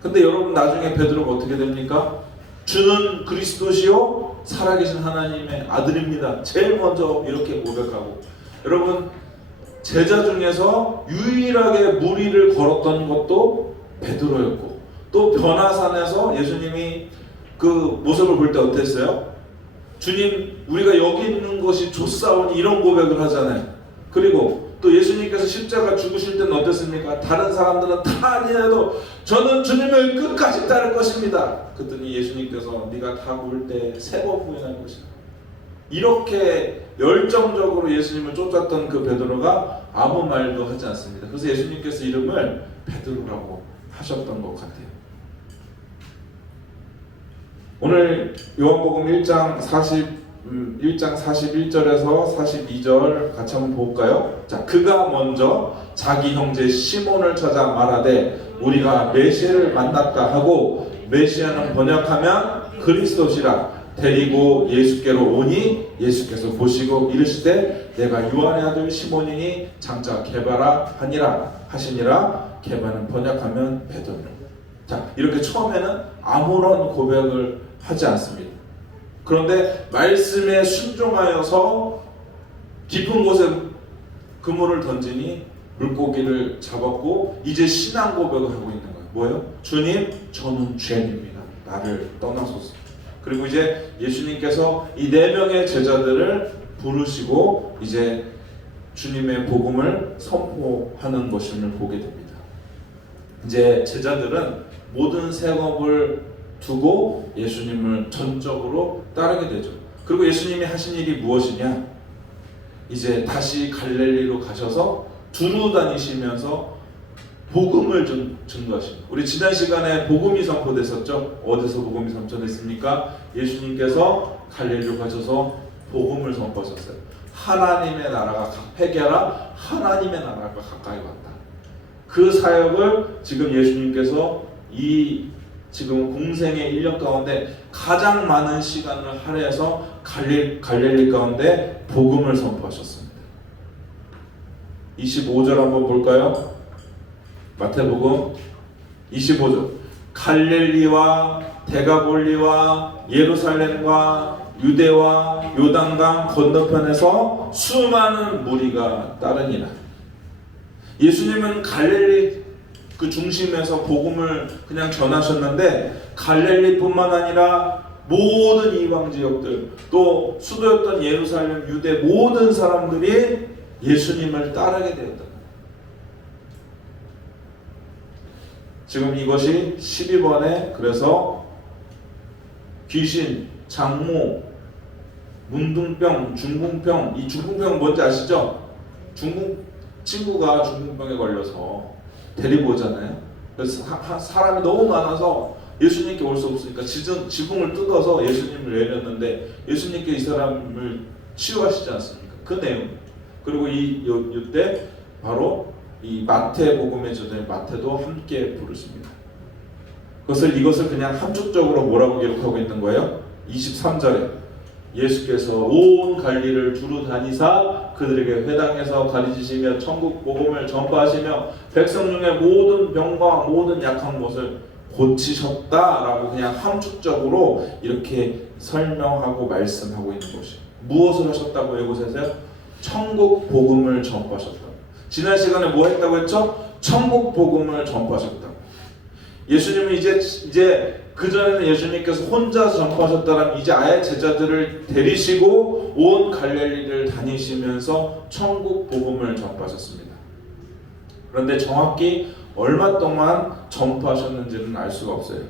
근데 여러분 나중에 베드로가 어떻게 됩니까? 주는 그리스도시요 살아계신 하나님의 아들입니다. 제일 먼저 이렇게 고백하고, 여러분 제자 중에서 유일하게 무리를 걸었던 것도 베드로였고, 또 변화산에서 예수님이 그 모습을 볼 때 어땠어요? 주님, 우리가 여기 있는 것이 좋사오니 이런 고백을 하잖아요. 그리고 또 예수님께서 십자가 죽으실 때는 어땠습니까? 다른 사람들은 다 아니라도 저는 주님을 끝까지 따를 것입니다. 그랬더니 예수님께서 네가 다 굴 때 3번 부인할 것이다. 이렇게 열정적으로 예수님을 쫓았던 그 베드로가 아무 말도 하지 않습니다. 그래서 예수님께서 이름을 베드로라고 하셨던 것 같아요. 오늘 요한복음 1장 41절에서 42절 같이 한번 볼까요? 자, 그가 먼저 자기 형제 시몬을 찾아 말하되 우리가 메시아를 만났다 하고, 메시아는 번역하면 그리스도시라 데리고 예수께로 오니 예수께서 보시고 이르시되 내가 요한의 아들 시몬이니 장차 게바라 하시니라. 게바는 번역하면 베드로. 자, 이렇게 처음에는 아무런 고백을 하지 않습니다. 그런데 말씀에 순종하여서 깊은 곳에 그물을 던지니 물고기를 잡았고 이제 신앙 고백을 하고 있는 거예요. 뭐예요? 주님, 저는 죄인입니다. 나를 떠나소서. 그리고 이제 예수님께서 이 4명의 제자들을 부르시고 이제 주님의 복음을 선포하는 것임을 보게 됩니다. 이제 제자들은 모든 생업을 두고 예수님을 전적으로 따르게 되죠. 그리고 예수님이 하신 일이 무엇이냐? 이제 다시 갈릴리로 가셔서 두루 다니시면서 복음을 전도하십니다. 우리 지난 시간에 복음이 선포됐었죠. 어디서 복음이 선포됐습니까? 예수님께서 갈릴리로 가셔서 복음을 선포하셨어요. 하나님의 나라가 회개하라. 하나님의 나라가 가까이 왔다. 그 사역을 지금 예수님께서 이 지금 공생의 1년 가운데 가장 많은 시간을 할애해서 갈릴리 가운데 복음을 선포하셨습니다. 25절 한번 볼까요? 마태복음 25절. 갈릴리와 데가볼리와 예루살렘과 유대와 요단강 건너편에서 수많은 무리가 따르니라. 예수님은 갈릴리 그 중심에서 복음을 그냥 전하셨는데 갈릴리뿐만 아니라 모든 이방 지역들 또 수도였던 예루살렘 유대 모든 사람들이 예수님을 따르게 되었다. 지금 이것이 12번에 그래서 귀신, 장모, 문둥병, 중풍병. 이 중풍병은 뭔지 아시죠? 친구가 중풍병에 걸려서 데리고 오잖아요. 그래서 사람이 너무 많아서 예수님께 올 수 없으니까 지붕을 뜯어서 예수님을 내렸는데 예수님께 이 사람을 치유하시지 않습니까? 그 내용. 그리고 이때 바로 이 마태복음의 저자 마태도 함께 부르십니다. 이것을 그냥 함축적으로 뭐라고 기록하고 있는 거예요? 23절에 예수께서 온 갈릴리를 두루 다니사 그들에게 회당에서 가르치시며 천국 복음을 전파하시며 백성 중에 모든 병과 모든 약한 것을 고치셨다라고 그냥 함축적으로 이렇게 설명하고 말씀하고 있는 것이 무엇을 하셨다고 이곳에서요? 천국 복음을 전파하셨다. 지난 시간에 뭐 했다고 했죠? 천국 복음을 전파하셨다. 예수님은 이제 그전에는 예수님께서 혼자 전파하셨다면 이제 아예 제자들을 데리시고 온 갈릴리를 다니시면서 천국 복음을 전파하셨습니다. 그런데 정확히 얼마 동안 전파하셨는지는 알 수가 없어요.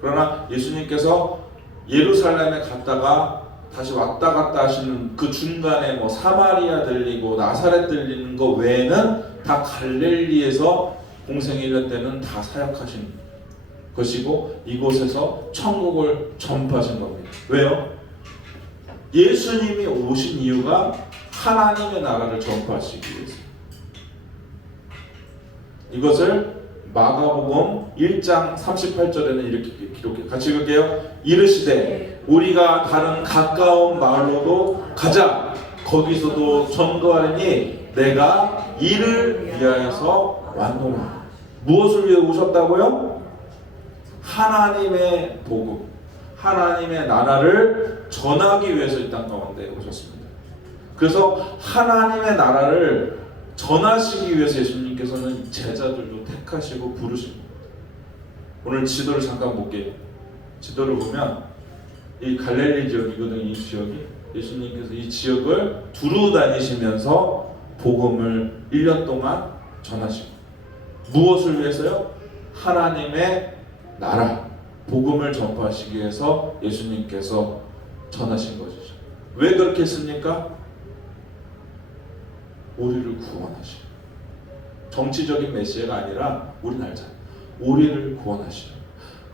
그러나 예수님께서 예루살렘에 갔다가 다시 왔다 갔다 하시는 그 중간에 뭐 사마리아 들리고 나사렛 들리는 거 외에는 다 갈릴리에서 공생 1년 때는 다 사역하신 것이고 이곳에서 천국을 전파하신 겁니다. 왜요? 예수님이 오신 이유가 하나님의 나라를 전파하시기 위해서. 이것을 마가복음 1장 38절에는 이렇게 기록해 같이 읽을게요. 이르시되 우리가 다른 가까운 마을로도 가자. 거기서도 전도하리니 내가 이를 위하여서 왔노라. 무엇을 위해 오셨다고요? 하나님의 복음, 하나님의 나라를 전하기 위해서 이 땅 가운데 오셨습니다. 그래서 하나님의 나라를 전하시기 위해서 예수님께서는 제자들도 택하시고 부르십니다. 오늘 지도를 잠깐 볼게요. 지도를 보면 이 갈릴리 지역이거든요. 이 지역이 예수님께서 이 지역을 두루 다니시면서 복음을 1년 동안 전하시고 무엇을 위해서요? 하나님의 나라, 복음을 전파하시기 위해서 예수님께서 전하신 것이죠. 왜 그렇게 했습니까? 우리를 구원하시려. 정치적인 메시아가 아니라 우리 알잖아요. 우리를 구원하시려.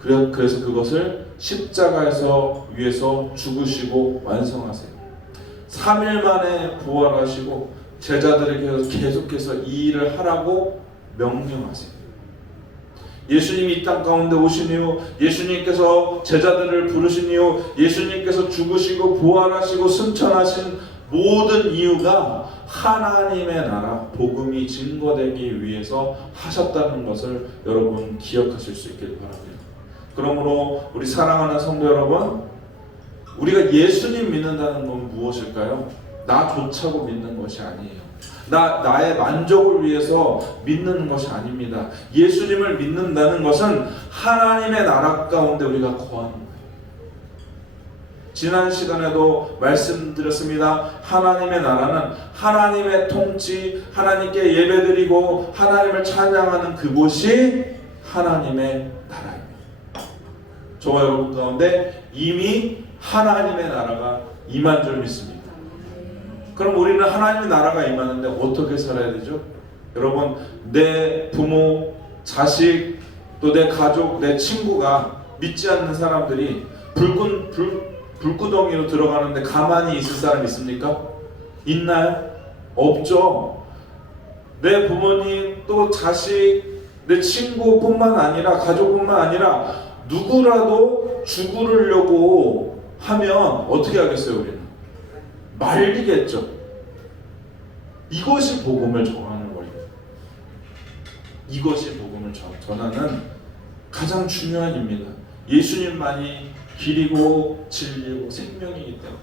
그래서 그것을 십자가에서 위해서 죽으시고 완성하세요. 3일 만에 부활하시고 제자들에게 계속해서 이 일을 하라고 명령하세요. 예수님이 이 땅 가운데 오신 이후, 예수님께서 제자들을 부르신 이후, 예수님께서 죽으시고 부활하시고 승천하신 모든 이유가 하나님의 나라, 복음이 증거되기 위해서 하셨다는 것을 여러분 기억하실 수 있길 바랍니다. 그러므로 우리 사랑하는 성도 여러분, 우리가 예수님 믿는다는 건 무엇일까요? 나 좋자고 믿는 것이 아니에요. 나의 만족을 위해서 믿는 것이 아닙니다. 예수님을 믿는다는 것은 하나님의 나라 가운데 우리가 거하는 거예요. 지난 시간에도 말씀드렸습니다. 하나님의 나라는 하나님의 통치, 하나님께 예배드리고 하나님을 찬양하는 그곳이 하나님의 나라입니다. 저와 여러분 가운데 이미 하나님의 나라가 임한 줄 믿습니다. 그럼 우리는 하나님의 나라가 임하는데 어떻게 살아야 되죠? 여러분, 내 부모, 자식, 또 내 가족, 내 친구가 믿지 않는 사람들이 불구덩이로 들어가는데 가만히 있을 사람 있습니까? 있나요? 없죠. 내 부모님, 또 자식, 내 친구뿐만 아니라 가족뿐만 아니라 누구라도 죽으려고 하면 어떻게 하겠어요? 우리는 말리겠죠. 이것이 복음을 전하는 거예요. 이것이 복음을 전하는 가장 중요한 일입니다. 예수님만이 길이고 진리고 생명이기 때문에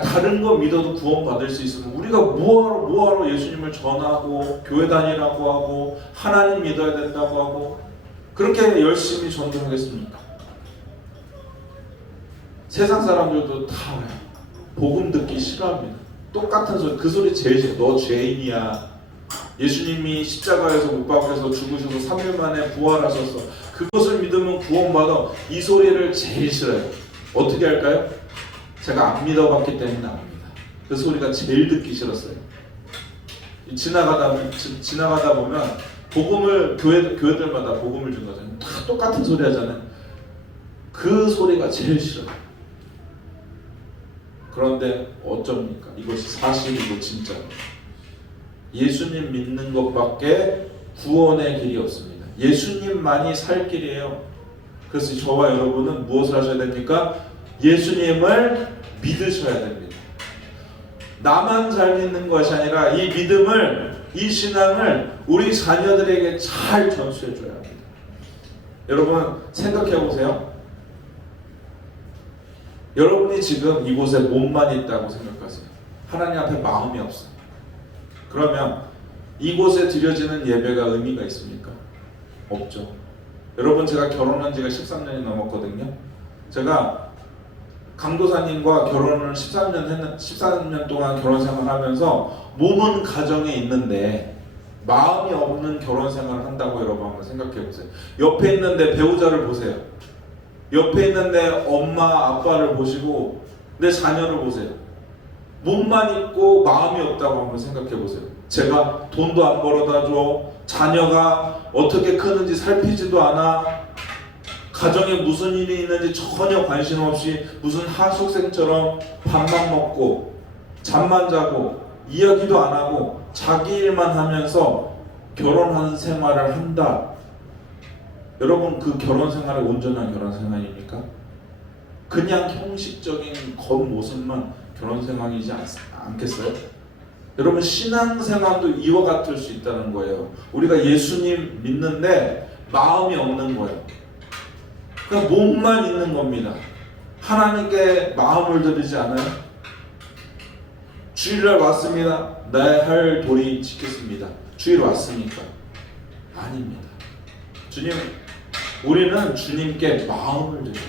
다른 거 믿어도 구원받을 수 있으면 우리가 뭐하러 예수님을 전하고 교회 다니라고 하고 하나님 믿어야 된다고 하고 그렇게 열심히 전도하겠습니까? 세상 사람들도 다 복음 듣기 싫어합니다. 똑같은 소리, 그 소리 제일 싫어. 너 죄인이야. 예수님이 십자가에서 못 박혀서 죽으셔서 3일 만에 부활하셔서 그것을 믿으면 구원받아. 이 소리를 제일 싫어요. 어떻게 할까요? 제가 안 믿어봤기 때문에 나옵니다. 그 소리가 제일 듣기 싫었어요. 지나가다 보면 복음을 교회들마다 복음을 준 거잖아요. 다 똑같은 소리 하잖아요. 그 소리가 제일 싫어요. 그런데 어쩝니까? 이것이 사실이고 진짜 예수님 믿는 것밖에 구원의 길이 없습니다. 예수님만이 살 길이에요. 그래서 저와 여러분은 무엇을 하셔야 됩니까? 예수님을 믿으셔야 됩니다. 나만 잘 믿는 것이 아니라 이 믿음을, 이 신앙을 우리 자녀들에게 잘 전수해 줘야 합니다. 여러분 생각해 보세요. 여러분이 지금 이곳에 몸만 있다고 생각하세요. 하나님 앞에 마음이 없어요. 그러면 이곳에 드려지는 예배가 의미가 있습니까? 없죠. 여러분, 제가 결혼한 지가 13년이 넘었거든요. 제가 강도사님과 결혼을 13년 동안 결혼 생활을 하면서 몸은 가정에 있는데 마음이 없는 결혼 생활을 한다고 여러분 한번 생각해 보세요. 옆에 있는 내 배우자를 보세요. 옆에 있는 내 엄마, 아빠를 보시고 내 자녀를 보세요. 몸만 있고 마음이 없다고 한번 생각해 보세요. 제가 돈도 안 벌어다 줘. 자녀가 어떻게 크는지 살피지도 않아. 가정에 무슨 일이 있는지 전혀 관심 없이 무슨 하숙생처럼 밥만 먹고 잠만 자고 이야기도 안 하고 자기 일만 하면서 결혼하는 생활을 한다. 여러분, 그 결혼 생활이 온전한 결혼 생활입니까? 그냥 형식적인 겉모습만 결혼 생활이지 않겠어요? 여러분, 신앙 생활도 이와 같을 수 있다는 거예요. 우리가 예수님 믿는데 마음이 없는 거예요. 그냥 몸만 있는 겁니다. 하나님께 마음을 들이지 않아요? 주일날 왔습니다. 내 할 도리 지켰습니다. 주일 왔으니까. 아닙니다. 우리는 주님께 마음을 드려요.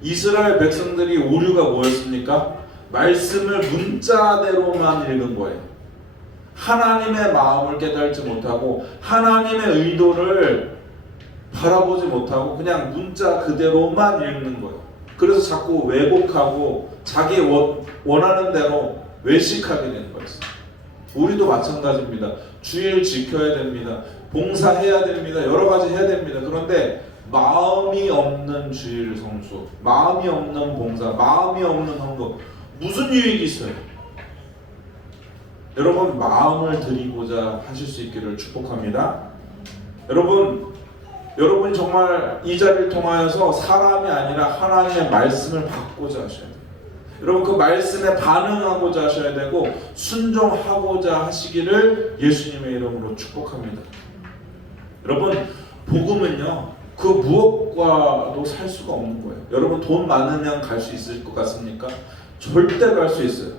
이스라엘 백성들이 오류가 뭐였습니까? 말씀을 문자대로만 읽은 거예요. 하나님의 마음을 깨달지 못하고 하나님의 의도를 바라보지 못하고 그냥 문자 그대로만 읽는 거예요. 그래서 자꾸 왜곡하고 자기 원하는 대로 외식하게 되는 거예요. 우리도 마찬가지입니다. 주일 지켜야 됩니다. 봉사해야 됩니다. 여러 가지 해야 됩니다. 그런데 마음이 없는 주일 성수, 마음이 없는 봉사, 마음이 없는 헌금, 무슨 유익이 있어요? 여러분, 마음을 드리고자 하실 수 있기를 축복합니다. 여러분이 정말 이 자리를 통하여서 사람이 아니라 하나님의 말씀을 받고자 하셔야 돼요. 여러분, 그 말씀에 반응하고자 하셔야 되고 순종하고자 하시기를 예수님의 이름으로 축복합니다. 여러분, 복음은요, 그 무엇과도 살 수가 없는 거예요. 여러분, 돈 많으면 갈 수 있을 것 같습니까? 절대 갈 수 있어요.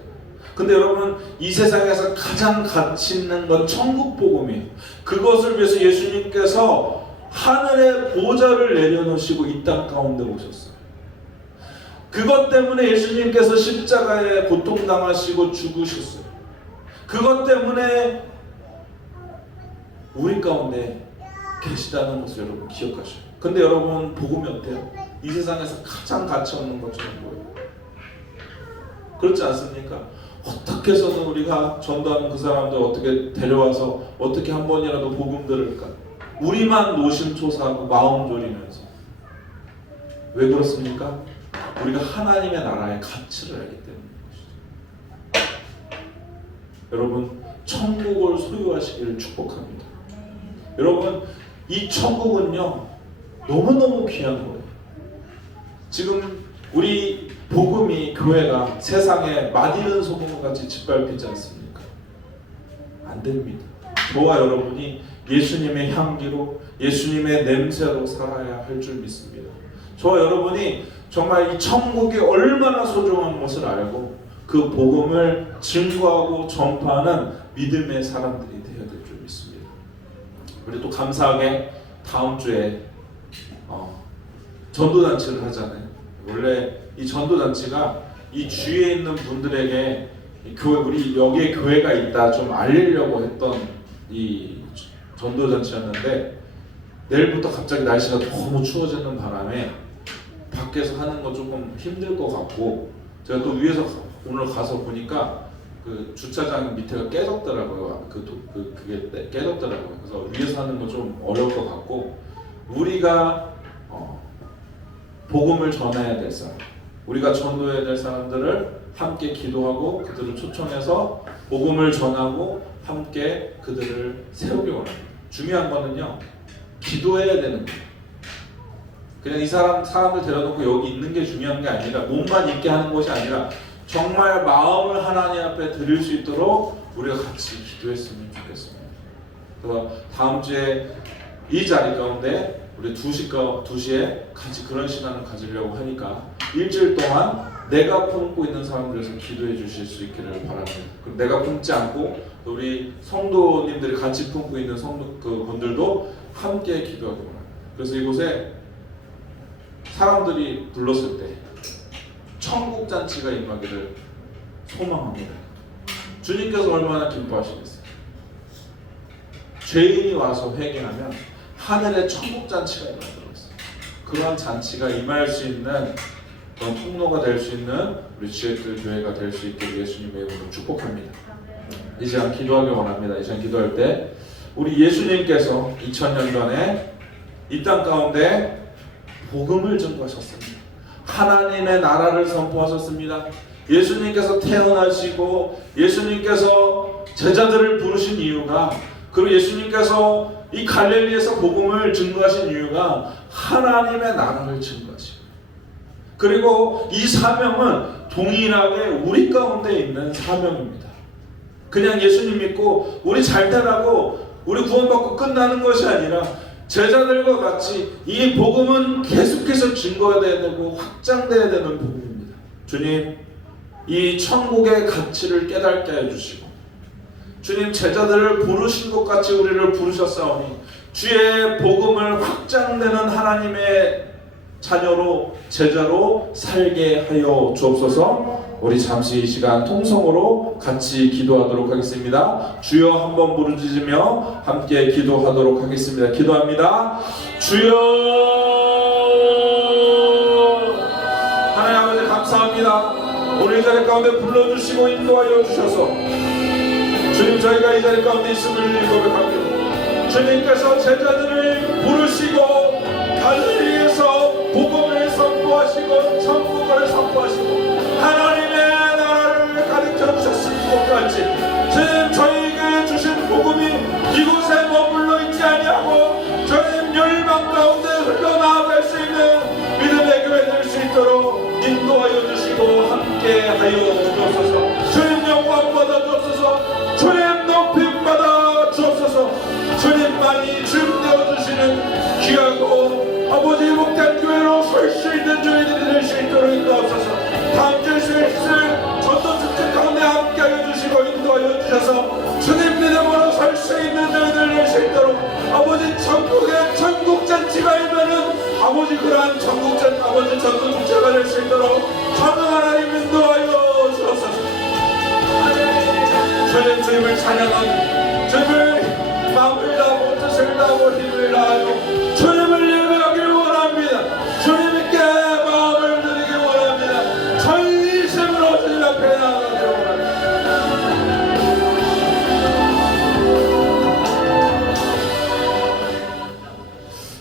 근데 여러분, 이 세상에서 가장 가치 있는 건 천국 복음이에요. 그것을 위해서 예수님께서 하늘의 보좌를 내려놓으시고 이 땅 가운데 오셨어요. 그것 때문에 예수님께서 십자가에 고통당하시고 죽으셨어요. 그것 때문에 우리 가운데 계시다는 것을 여러분 기억하셔요. 근데 여러분, 복음이 어때요? 이 세상에서 가장 가치 없는 것처럼 보여요. 그렇지 않습니까? 어떻게 해서는 우리가 전도하는 그 사람들 어떻게 데려와서 어떻게 한 번이라도 복음 들을까? 우리만 노심초사하고 마음 졸이면서. 왜 그렇습니까? 우리가 하나님의 나라의 가치를 알기 때문인 것이죠. 여러분, 천국을 소유하시기를 축복합니다. 여러분, 이 천국은요, 너무너무 귀한 거예요. 지금 우리 복음이, 교회가 세상에 맛있는 소금같이 짓밟히지 않습니까? 안 됩니다. 저와 여러분이 예수님의 향기로, 예수님의 냄새로 살아야 할 줄 믿습니다. 저와 여러분이 정말 이 천국이 얼마나 소중한 것을 알고 그 복음을 증거하고 전파하는 믿음의 사람들이 되어야 될 줄 믿습니다. 우리 또 감사하게 다음 주에 전도잔치를 하잖아요. 원래 이 전도잔치가 이 주위에 있는 분들에게 교회, 우리 여기에 교회가 있다 좀 알리려고 했던 이 전도잔치였는데, 내일부터 갑자기 날씨가 너무 추워지는 바람에 밖에서 하는 거 조금 힘들 것 같고, 제가 또 위에서 오늘 가서 보니까 그 주차장 밑에가 깨졌더라고요. 그게 깨졌더라고요. 그래서 위에서 하는 거 좀 어려울 것 같고, 우리가 복음을 전해야 될 사람, 우리가 전도해야 될 사람들을 함께 기도하고 그들을 초청해서 복음을 전하고 함께 그들을 세우기 원합니다. 중요한 거는요, 기도해야 되는 거예요. 그냥 이 사람들 데려놓고 여기 있는 게 중요한 게 아니라, 몸만 있게 하는 것이 아니라 정말 마음을 하나님 앞에 드릴 수 있도록 우리가 같이 기도했으면 좋겠습니다. 그래서 다음 주에 이 자리 가운데 우리 2시에 같이 그런 시간을 가지려고 하니까 일주일 동안 내가 품고 있는 사람들에서 기도해 주실 수 있기를 바랍니다. 그리고 내가 품지 않고 우리 성도님들이 같이 품고 있는 분들도 함께 기도하기 바랍니다. 그래서 이곳에 사람들이 불렀을 때 천국 잔치가 임하기를 소망합니다. 주님께서 얼마나 기뻐하시겠어요? 죄인이 와서 회개하면 하늘의 천국 잔치가 임하도록 했어요. 그러한 잔치가 임할 수 있는 그런 통로가 될 수 있는 우리 지혜들 교회가 될 수 있게 예수님의 이름으로 축복합니다. 이 시간 기도하기 원합니다. 이 시간 기도할 때 우리 예수님께서 2000년 전에 이 땅 가운데 복음을 전하셨습니다. 하나님의 나라를 선포하셨습니다. 예수님께서 태어나시고 예수님께서 제자들을 부르신 이유가, 그리고 예수님께서 이 갈릴리에서 복음을 증거하신 이유가 하나님의 나라를 증거하시고, 그리고 이 사명은 동일하게 우리 가운데 있는 사명입니다. 그냥 예수님 믿고 우리 잘 되라고 우리 구원받고 끝나는 것이 아니라 제자들과 같이 이 복음은 계속해서 증거해야 되고 확장돼야 되는 복음입니다. 주님, 이 천국의 가치를 깨닫게 해주시고, 주님 제자들을 부르신 것 같이 우리를 부르셨사오니 주의 복음을 확장되는 하나님의 자녀로, 제자로 살게 하여 주옵소서. 우리 잠시 이 시간 통성으로 같이 기도하도록 하겠습니다. 주여 한번 부르짖으며 함께 기도하도록 하겠습니다. 기도합니다. 주여, 하나님 아버지 감사합니다. 오늘 이 자리 가운데 불러주시고 인도하여 주셔서 주님, 저희가 이 자리 가운데 있음을 고백합니다. 주님께서 제자들을 부르시고 갈릴리에서 복음을 선포하시고 천국을 선포하시고 하나님의 나라를 가르쳐 주셨을 것 같이, 주님 저희에게 주신 복음이 이곳에 머물러 있지 아니하고 주님 열방 가운데 흘러나아갈 수 있는 믿음의 교회 될 수 있도록 인도하여 주시고 함께 하여 주옵소서. 주님 영광 받아 주옵소서. 주님 높임 받아 주옵소서. 주님만이 주임되어 주시는 귀하고 아버지 복된 교회로 설 수 있는 교회들이 될 수 있도록 인도하옵소서. 다음 주에 있을 전도 축제 가운데 함께 훌륭한 전국전 아버지 전도 주체가 될 수 있도록 전능 하나님 인도하여 주옵소서. 주님 주님을 찬양하고 주님을 마음을 다하고 뜻을 다하고 힘을 다하여 주님을 예배하기를 원합니다. 주님께 마음을 드리기 원합니다. 전심으로 주님 앞에 나아가기를 원합니다.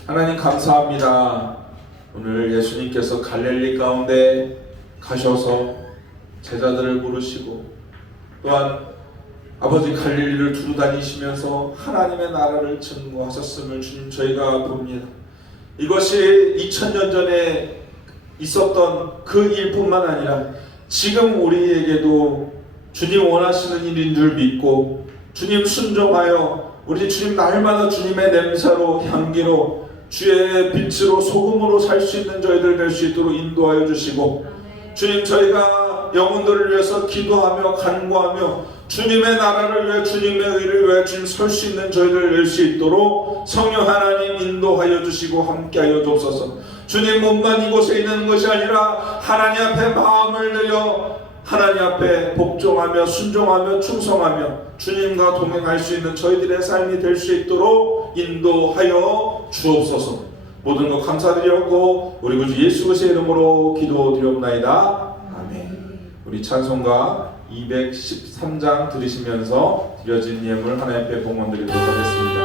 하나님 감사합니다. 오늘 예수님께서 갈릴리 가운데 가셔서 제자들을 부르시고 또한 아버지 갈릴리를 두루 다니시면서 하나님의 나라를 증거하셨음을 주님 저희가 봅니다. 이것이 2000년 전에 있었던 그 일뿐만 아니라 지금 우리에게도 주님 원하시는 일인 줄 믿고 주님 순종하여 우리 주님 날마다 주님의 냄새로 향기로 주의 빛으로 소금으로 살 수 있는 저희들 될 수 있도록 인도하여 주시고 주님 저희가 영혼들을 위해서 기도하며 간구하며 주님의 나라를 위해 주님의 의를 위해 주님 설 수 있는 저희들 될 수 있도록 성령 하나님 인도하여 주시고 함께하여 주옵소서. 주님 몸만 이곳에 있는 것이 아니라 하나님 앞에 마음을 들여 하나님 앞에 복종하며 순종하며 충성하며 주님과 동행할 수 있는 저희들의 삶이 될 수 있도록 인도하여 주옵소서. 모든 것 감사드렸고 우리 구주 예수 그리스도의 이름으로 기도드리옵나이다. 아멘. 우리 찬송가 213장 들으시면서 드려진 예물 하나님 앞에 봉헌드리도록 하겠습니다.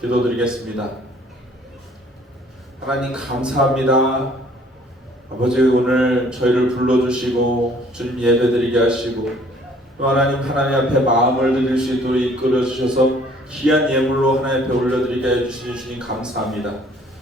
기도드리겠습니다. 하나님 감사합니다. 아버지 오늘 저희를 불러주시고 주님 예배드리게 하시고 또 하나님 앞에 마음을 드릴 수 있도록 이끌어 주셔서 귀한 예물로 하나님 앞에 올려드리게 해주시니 주님 감사합니다.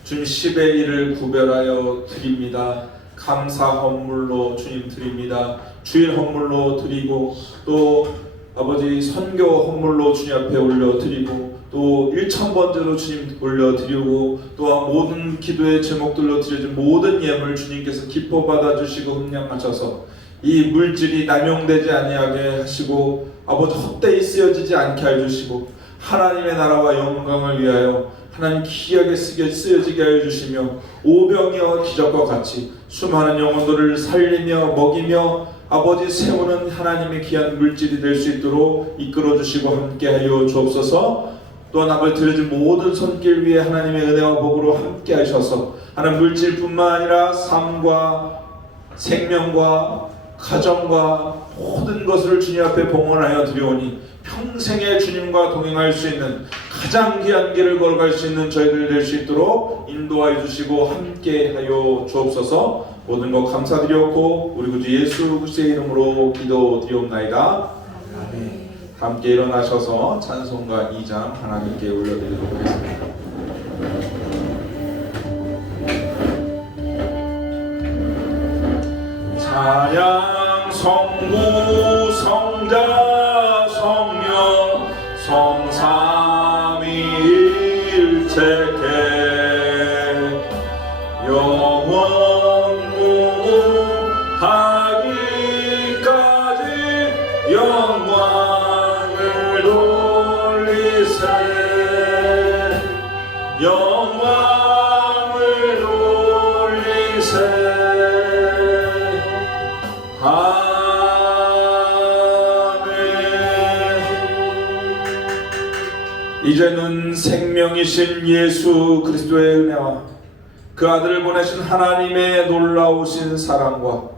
주님 10의 1을 구별하여 드립니다. 감사 헌물로 주님 드립니다. 주일 헌물로 드리고 또 아버지 선교 헌물로 주님 앞에 올려드리고 또 1000번째로 주님 올려드리고 또한 모든 기도의 제목들로 드려진 모든 예물 주님께서 기뻐 받아주시고 흠량하셔서 이 물질이 남용되지 아니하게 하시고 아버지 헛되이 쓰여지지 않게 해주시고 하나님의 나라와 영광을 위하여 하나님 귀하게 쓰여지게 하여 주시며 오병이어 기적과 같이 수많은 영혼들을 살리며 먹이며 아버지 세우는 하나님의 귀한 물질이 될 수 있도록 이끌어 주시고 함께하여 주옵소서. 또한 아버지 드려진 모든 손길 위에 하나님의 은혜와 복으로 함께 하셔서 하나님 물질뿐만 아니라 삶과 생명과 가정과 모든 것을 주님 앞에 봉헌하여 드려오니 평생에 주님과 동행할 수 있는 가장 귀한 길을 걸어갈 수 있는 저희들 될 수 있도록 인도하여 주시고 함께하여 주옵소서. 모든 것 감사드렸고 우리 구주 예수 그리스도의 이름으로 기도드리옵나이다. 아멘. 함께 일어나셔서 찬송가 2장 하나님께 올려드리도록 하겠습니다. 찬양 성부 성자 성령 성삼위일체께 영원 무궁하기까지 영광을 돌리세 영광을 돌리세. 이제는 생명이신 예수 그리스도의 은혜와 그 아들을 보내신 하나님의 놀라우신 사랑과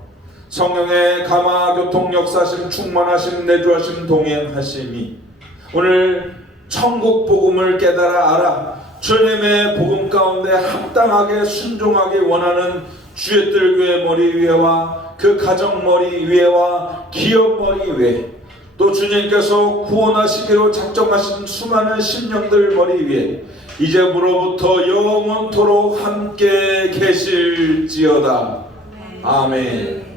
성령의 감화 교통 역사심 충만하심 내주하심 동행하심이 오늘 천국 복음을 깨달아 알아 주님의 복음 가운데 합당하게 순종하기 원하는 주의 뜰교회 머리 위에와 그 가정 머리 위에와 기업 머리 위에 또 주님께서 구원하시기로 작정하신 수많은 심령들 머리 위에 이제부로부터 영원토록 함께 계실지어다. 아멘.